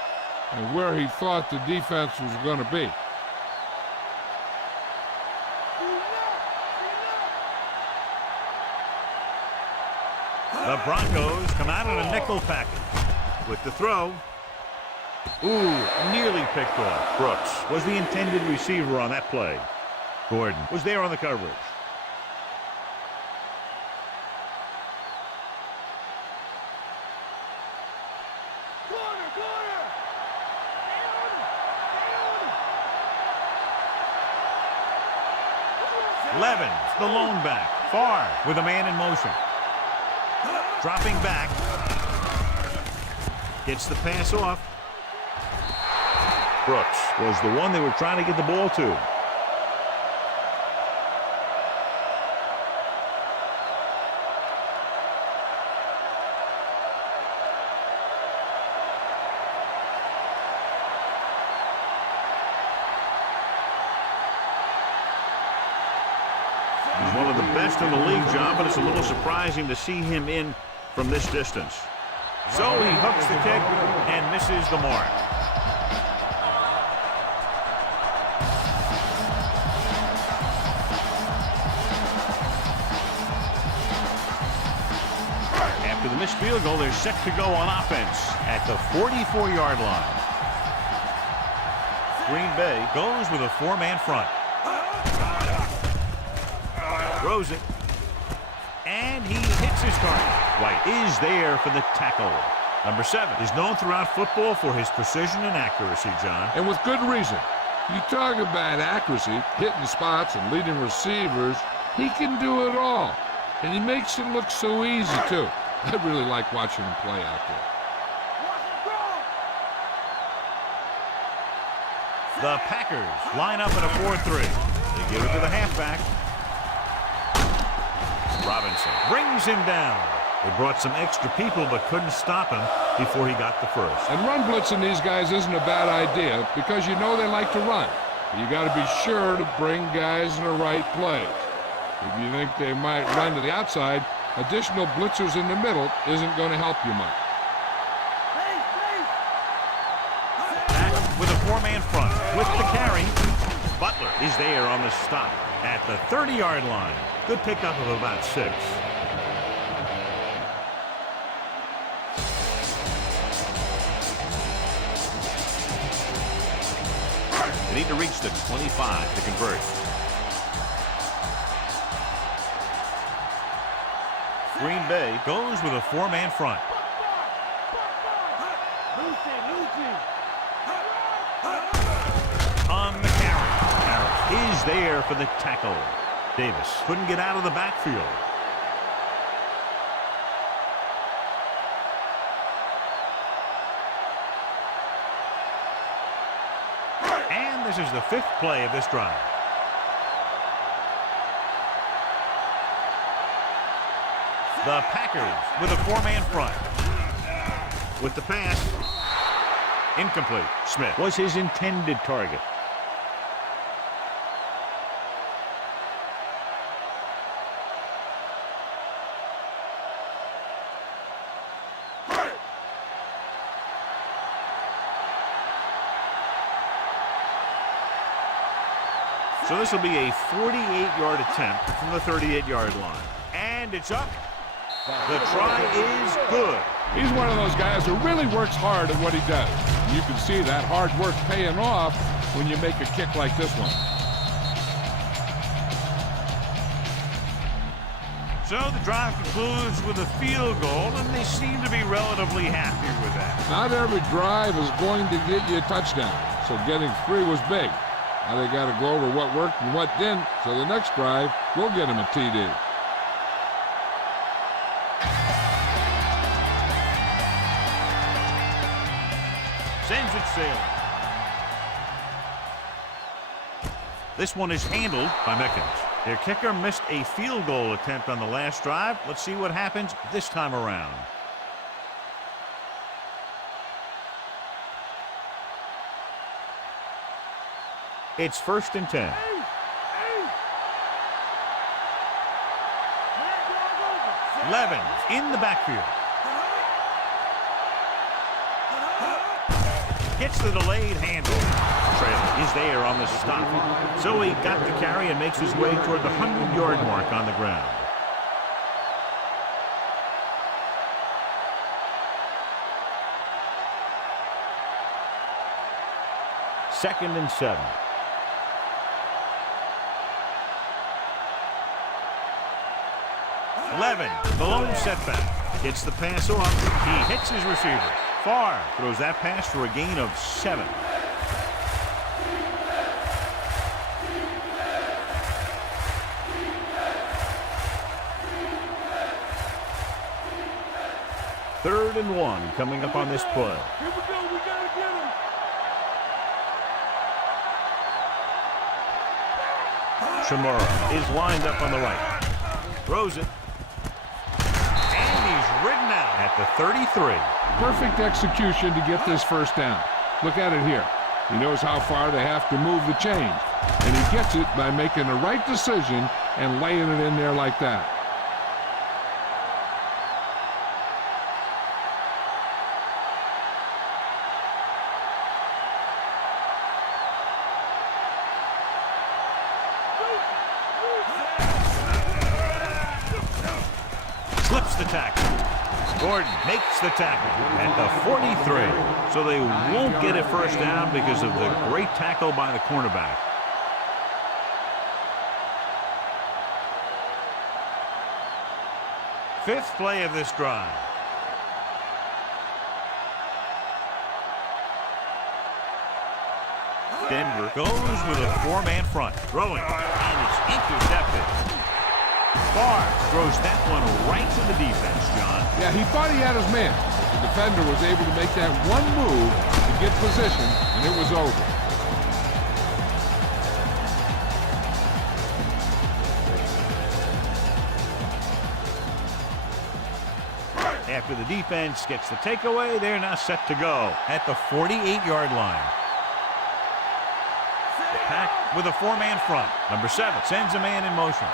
and where he thought the defense was going to be. The Broncos come out in a nickel package. With the throw. Ooh, nearly picked off. Brooks was the intended receiver on that play. Gordon was there on the coverage. Levens, the lone back. Far with a man in motion. Dropping back. Gets the pass off. Brooks was the one they were trying to get the ball to. He's one of the best in the league, John, but it's a little surprising to see him in from this distance. So he hooks the kick and misses the mark. After the missed field goal, they're set to go on offense at the 44-yard line. Green Bay goes with a four-man front. Throws it. And he hits his target. White is there for the tackle. Number 7 is known throughout football for his precision and accuracy, John. And with good reason. You talk about accuracy, hitting spots and leading receivers. He can do it all. And he makes it look so easy, too. I really like watching him play out there. The Packers line up in a 4-3. They give it to the halfback. Robinson brings him down. They brought some extra people but couldn't stop him before he got the first. And run blitzing these guys isn't a bad idea because you know they like to run. You got to be sure to bring guys in the right place. If you think they might run to the outside, additional blitzers in the middle isn't going to help you much. Back with a four-man front. With the carry, Butler is there on the stop at the 30-yard line. Good pickup of about 6. They need to reach the 25 to convert. Green Bay goes with a four-man front. On the carry. Harris is there for the tackle. Davis couldn't get out of the backfield. And this is the 5th play of this drive. The Packers with a four-man front. With the pass. Incomplete. Smith was his intended target. So this will be a 48-yard attempt from the 38-yard line. And it's up. The try is good. He's one of those guys who really works hard at what he does. You can see that hard work paying off when you make a kick like this one. So the drive concludes with a field goal, and they seem to be relatively happy with that. Not every drive is going to get you a touchdown, so getting 3 was big. Now they got to go over what worked and what didn't, so the next drive will get him a TD. Sends it sailing. This one is handled by Mickens. Their kicker missed a field goal attempt on the last drive. Let's see what happens this time around. It's 1st and 10. Levens in the backfield. Gets the delayed handle. Traylor is there on the stop. So he got the carry and makes his way toward the 100-yard mark on the ground. Second and 7. Levin, the lone setback. Gets the pass off. He hits his receiver. Farr throws that pass for a gain of 7. Third and 1 coming up on this play. Here we go. We gotta get him. Shamura is lined up on the right. Throws it. And he's ridden out at the 33. Perfect execution to get this first down. Look at it here. He knows how far they have to move the chains, and he gets it by making the right decision and laying it in there like that. Slips the tackle. Gordon makes the tackle at the 43. So they won't get a first down because of the great tackle by the cornerback. Fifth play of this drive. Denver goes with a four-man front. Throwing, and it's intercepted. Farr throws that one right to the defense, John. Yeah, he thought he had his man. The defender was able to make that one move to get position, and it was over. After the defense gets the takeaway, they're now set to go at the 48-yard line. The Pack with a four-man front. Number 7 sends a man in motion.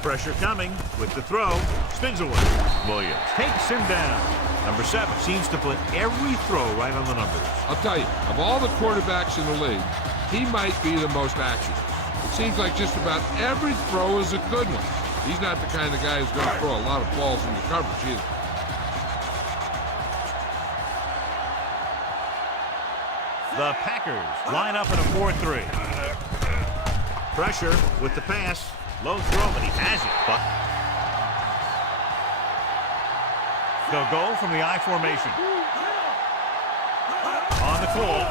Pressure coming with the throw. Spins away. Williams takes him down. Number 7 seems to put every throw right on the numbers. I'll tell you, of all the quarterbacks in the league, he might be the most accurate. It seems like just about every throw is a good one. He's not the kind of guy who's going to throw a lot of balls into coverage either. The Packers line up in a 4-3. Pressure with the pass. Low throw, but he has it. But they'll go from the I formation. On the call.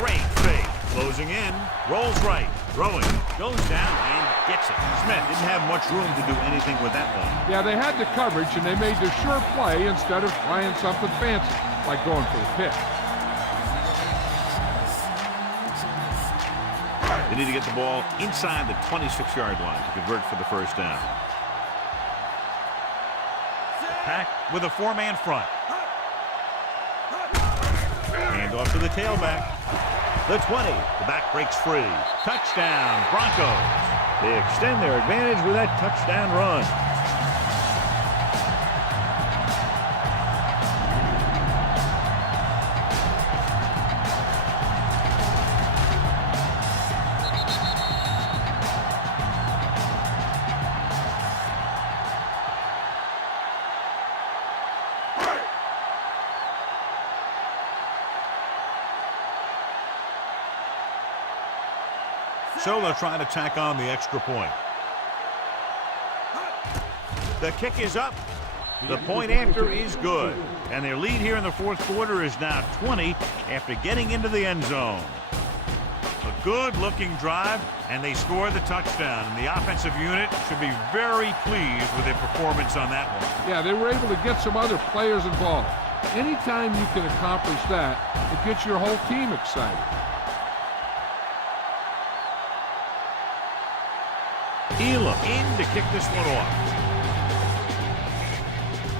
Great fake. Closing in. Rolls right. Throwing. Goes down and gets it. Smith didn't have much room to do anything with that one. Yeah, they had the coverage, and they made the sure play instead of trying something fancy, like going for the pick. They need to get the ball inside the 26-yard line to convert for the first down. Pack with a four-man front. Hand off to the tailback. The 20. The back breaks free. Touchdown, Broncos. They extend their advantage with that touchdown run. So they'll try to tack on the extra point. The kick is up. The point after is good. And their lead here in the fourth quarter is now 20 after getting into the end zone. A good-looking drive, and they score the touchdown. And the offensive unit should be very pleased with their performance on that one. Yeah, they were able to get some other players involved. Anytime you can accomplish that, it gets your whole team excited. Elam in to kick this one off.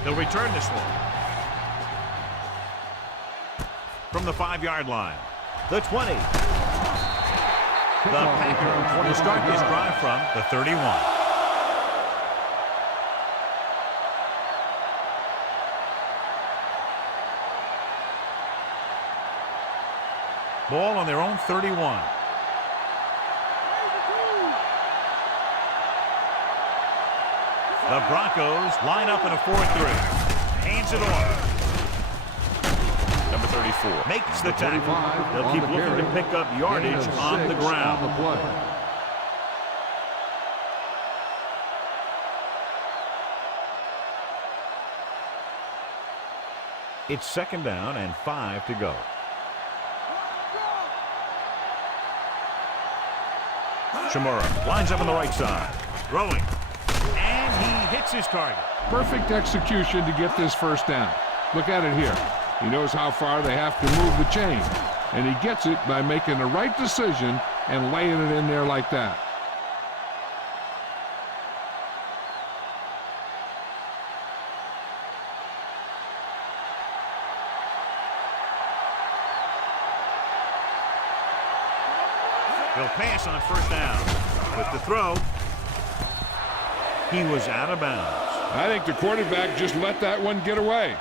They'll return this one. From the 5-yard line. The 20. The Packers will start this drive from the 31. Ball on their own 31. The Broncos line up in a 4-3. Hands it off. Number 34 makes the tackle. They'll keep looking to pick up yardage on the ground. It's 2nd down and 5 to go. Shamura lines up on the right side. Throwing. He hits his target. Perfect execution to get this first down. Look at it here. He knows how far they have to move the chain. And he gets it by making the right decision and laying it in there like that. He'll pass on first down. With the throw. He was out of bounds. I think the quarterback just let that one get away.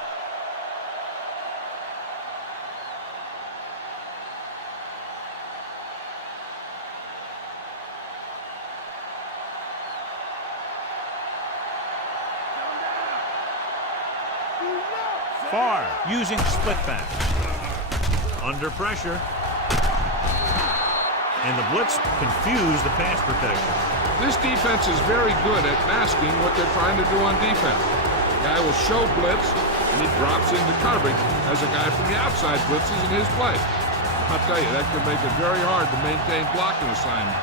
Far using split back. Under pressure. And the blitz confused the pass protection. This defense is very good at masking what they're trying to do on defense. The guy will show blitz, and he drops into coverage as a guy from the outside blitzes in his play. I'll tell you, that can make it very hard to maintain blocking assignments.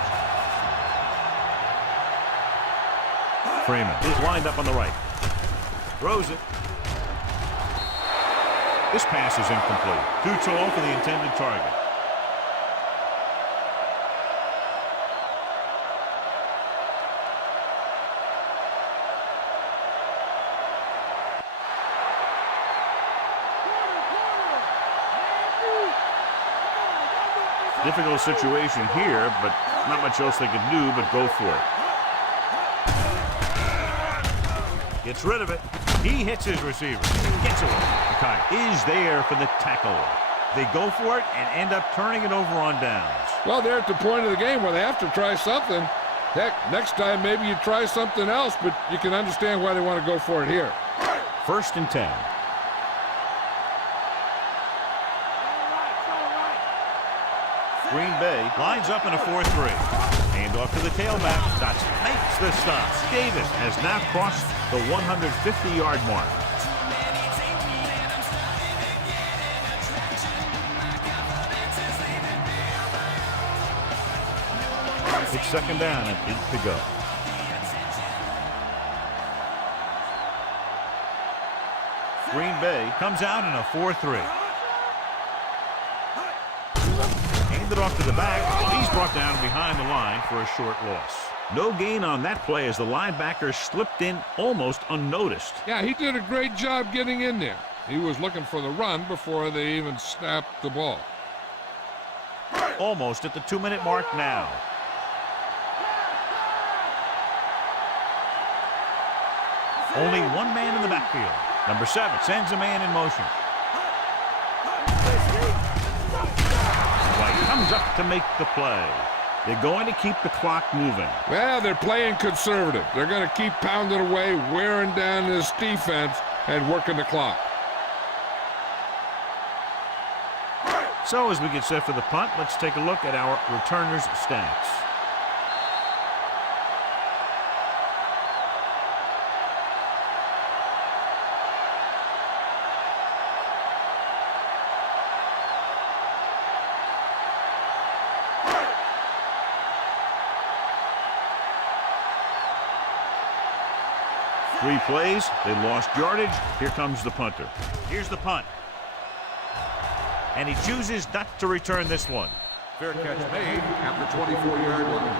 Freeman is lined up on the right. Throws it. This pass is incomplete. Too tall for the intended target. Difficult situation here, but not much else they can do but go for it. Gets rid of it. He hits his receiver. Gets away. The kite is there for the tackle. They go for it and end up turning it over on downs. Well, they're at the point of the game where they have to try something. Heck, next time maybe you try something else, but you can understand why they want to go for it here. 1st and 10. Green Bay lines up in a 4-3. Hand off to the tailback. Dotson makes the stop. Davis has now crossed the 150-yard mark. It's 2nd down and 8 to go. Green Bay comes out in a 4-3. handed off to the back. He's brought down behind the line for a short loss. No gain on that play as the linebacker slipped in almost unnoticed. Yeah, he did a great job getting in there. He was looking for the run before they even snapped the ball. Almost at the 2-minute mark now. Only one man in the backfield. Number 7 sends a man in motion. White comes up to make the play. They're going to keep the clock moving. Well, they're playing conservative. They're going to keep pounding away, wearing down this defense, and working the clock. So as we get set for the punt, let's take a look at our returners' stats. Three plays, they lost yardage. Here comes the punter. Here's the punt. And he chooses not to return this one. Fair catch made at the 24-yard line.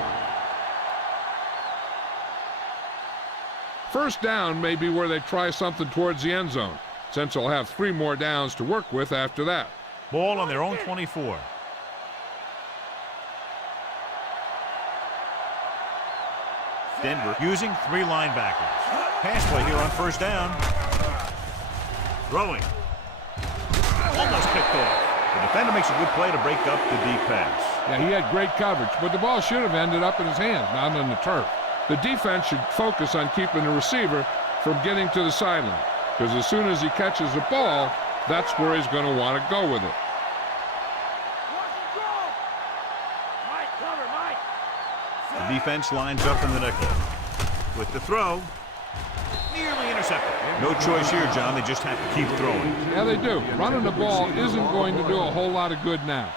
First down may be where they try something towards the end zone, since they'll have 3 more downs to work with after that. Ball on their own 24. Denver using 3 linebackers. Pass play here on first down. Throwing. Almost picked off. The defender makes a good play to break up the deep pass. Yeah, he had great coverage, but the ball should have ended up in his hands, not on the turf. The defense should focus on keeping the receiver from getting to the sideline, because as soon as he catches the ball, that's where he's going to want to go with it. The defense lines up in the nickel. With the throw, nearly intercepted. No choice here, John. They just have to keep throwing. Yeah, they do. Running the ball isn't going to do a whole lot of good now.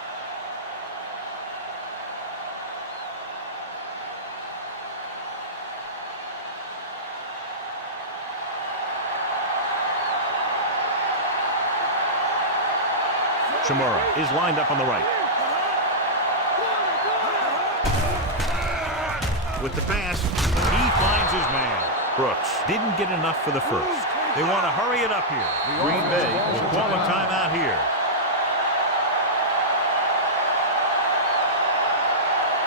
Shamura is lined up on the right. With the pass, he finds his man. Brooks didn't get enough for the first. They want to hurry it up here. Green Bay will call a timeout here.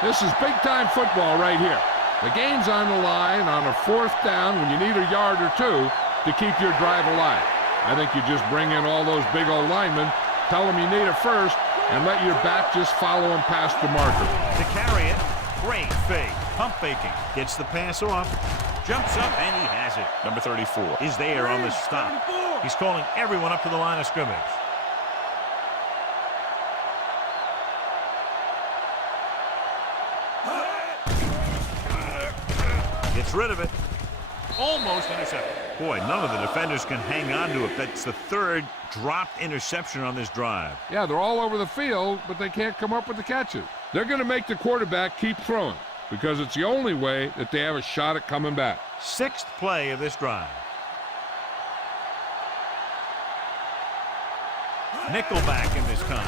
This is big-time football right here. The game's on the line on a 4th down when you need a yard or 2 to keep your drive alive. I think you just bring in all those big old linemen, tell them you need a first, and let your back just follow them past the marker. To carry it, great fake. Pump faking. Gets the pass off. Jumps up, and he has it. Number 34 is there on the stop. He's calling everyone up to the line of scrimmage. Gets rid of it. Almost intercepted. Boy, none of the defenders can hang on to it. That's the 3rd dropped interception on this drive. Yeah, they're all over the field, but they can't come up with the catches. They're going to make the quarterback keep throwing, because it's the only way that they have a shot at coming back. 6th play of this drive. Nickelback in this time.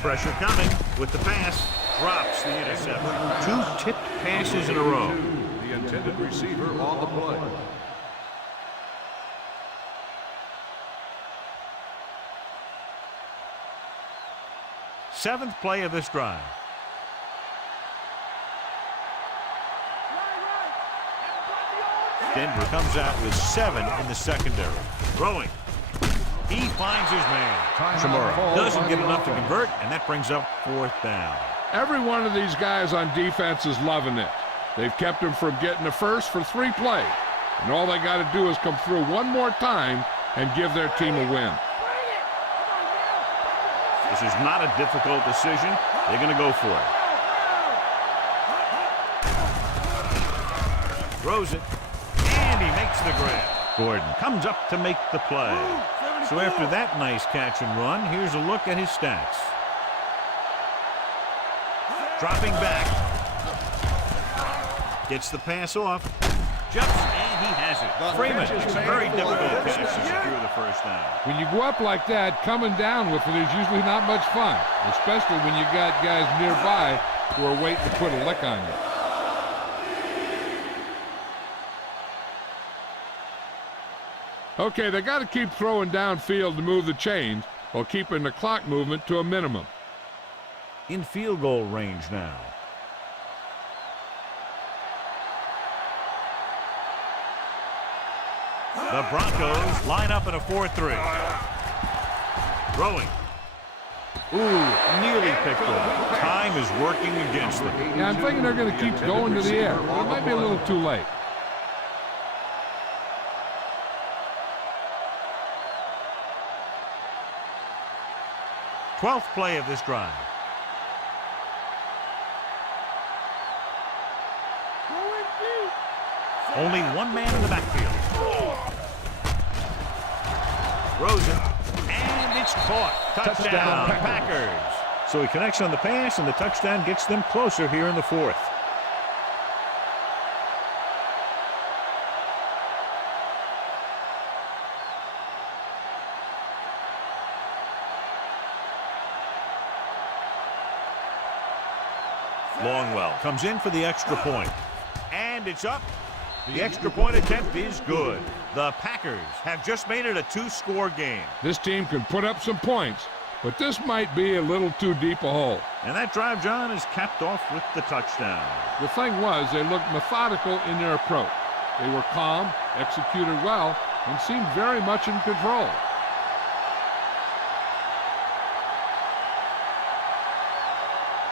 Pressure coming with the pass. Drops the interception. 2 tipped passes in a row. The intended receiver on the play. Seventh play of this drive. Denver comes out with 7 in the secondary. Throwing. He finds his man. Shamura doesn't get enough to convert, and that brings up 4th down. Every one of these guys on defense is loving it. They've kept him from getting a first for 3 plays. And all they got to do is come through one more time and give their team a win. This is not a difficult decision. They're going to go for it. Throws it. And he makes the grab. Gordon comes up to make the play. So after that nice catch and run, here's a look at his stats. Dropping back. Gets the pass off. Jumps and he has it. Freeman makes a very difficult catch to secure the first down. When you go up like that, coming down with it is usually not much fun, especially when you got guys nearby who are waiting to put a lick on you. Okay, they got to keep throwing downfield to move the chains while keeping the clock movement to a minimum. In field goal range now. The Broncos line up in a 4-3. Throwing. Ooh, nearly picked off. Time is working against them. Yeah, I'm thinking they're going to keep going to the air, but it might be a little too late. Twelfth play of this drive. Only one man in the backfield. Throws it, and it's caught. Touchdown, Packers. So he connects on the pass, and the touchdown gets them closer here in the fourth. Longwell comes in for the extra point. And it's up. The extra point attempt is good. The Packers have just made it a two-score game. This team can put up some points, but this might be a little too deep a hole. And that drive, John, is capped off with the touchdown. The thing was, they looked methodical in their approach. They were calm, executed well, and seemed very much in control.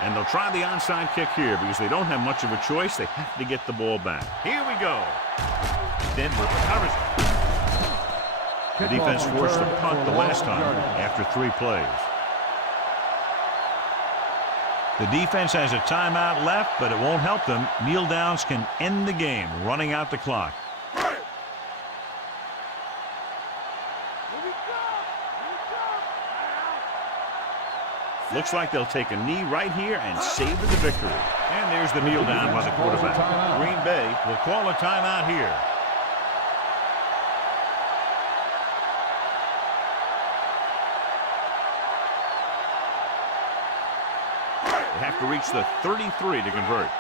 And they'll try the onside kick here because they don't have much of a choice. They have to get the ball back. Here we go. Denver recovers. The defense forced a punt the last time after 3 plays. The defense has a timeout left, but it won't help them. Kneel downs can end the game, running out the clock. Looks like they'll take a knee right here and savor the victory. And there's the kneel down by the quarterback. Green Bay will call a timeout here. They have to reach the 33 to convert.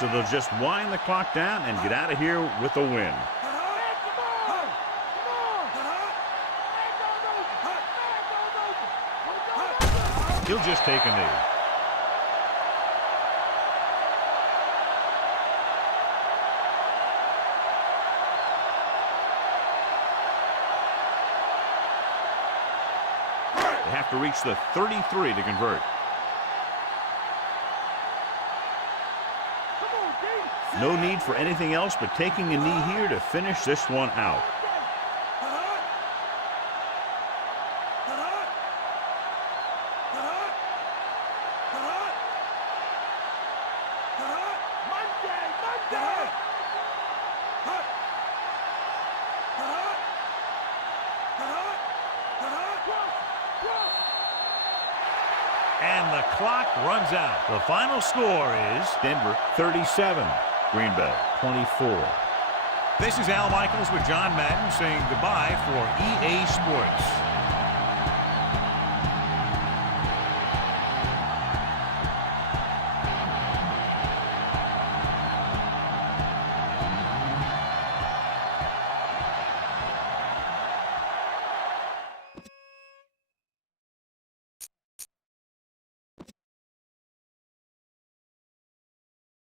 So they'll just wind the clock down and get out of here with a win. He'll just take a knee. They have to reach the 33 to convert. No need for anything else but taking a knee here to finish this one out. And the clock runs out. The final score is Denver 37, Green Bay 24. This is Al Michaels with John Madden saying goodbye for EA Sports.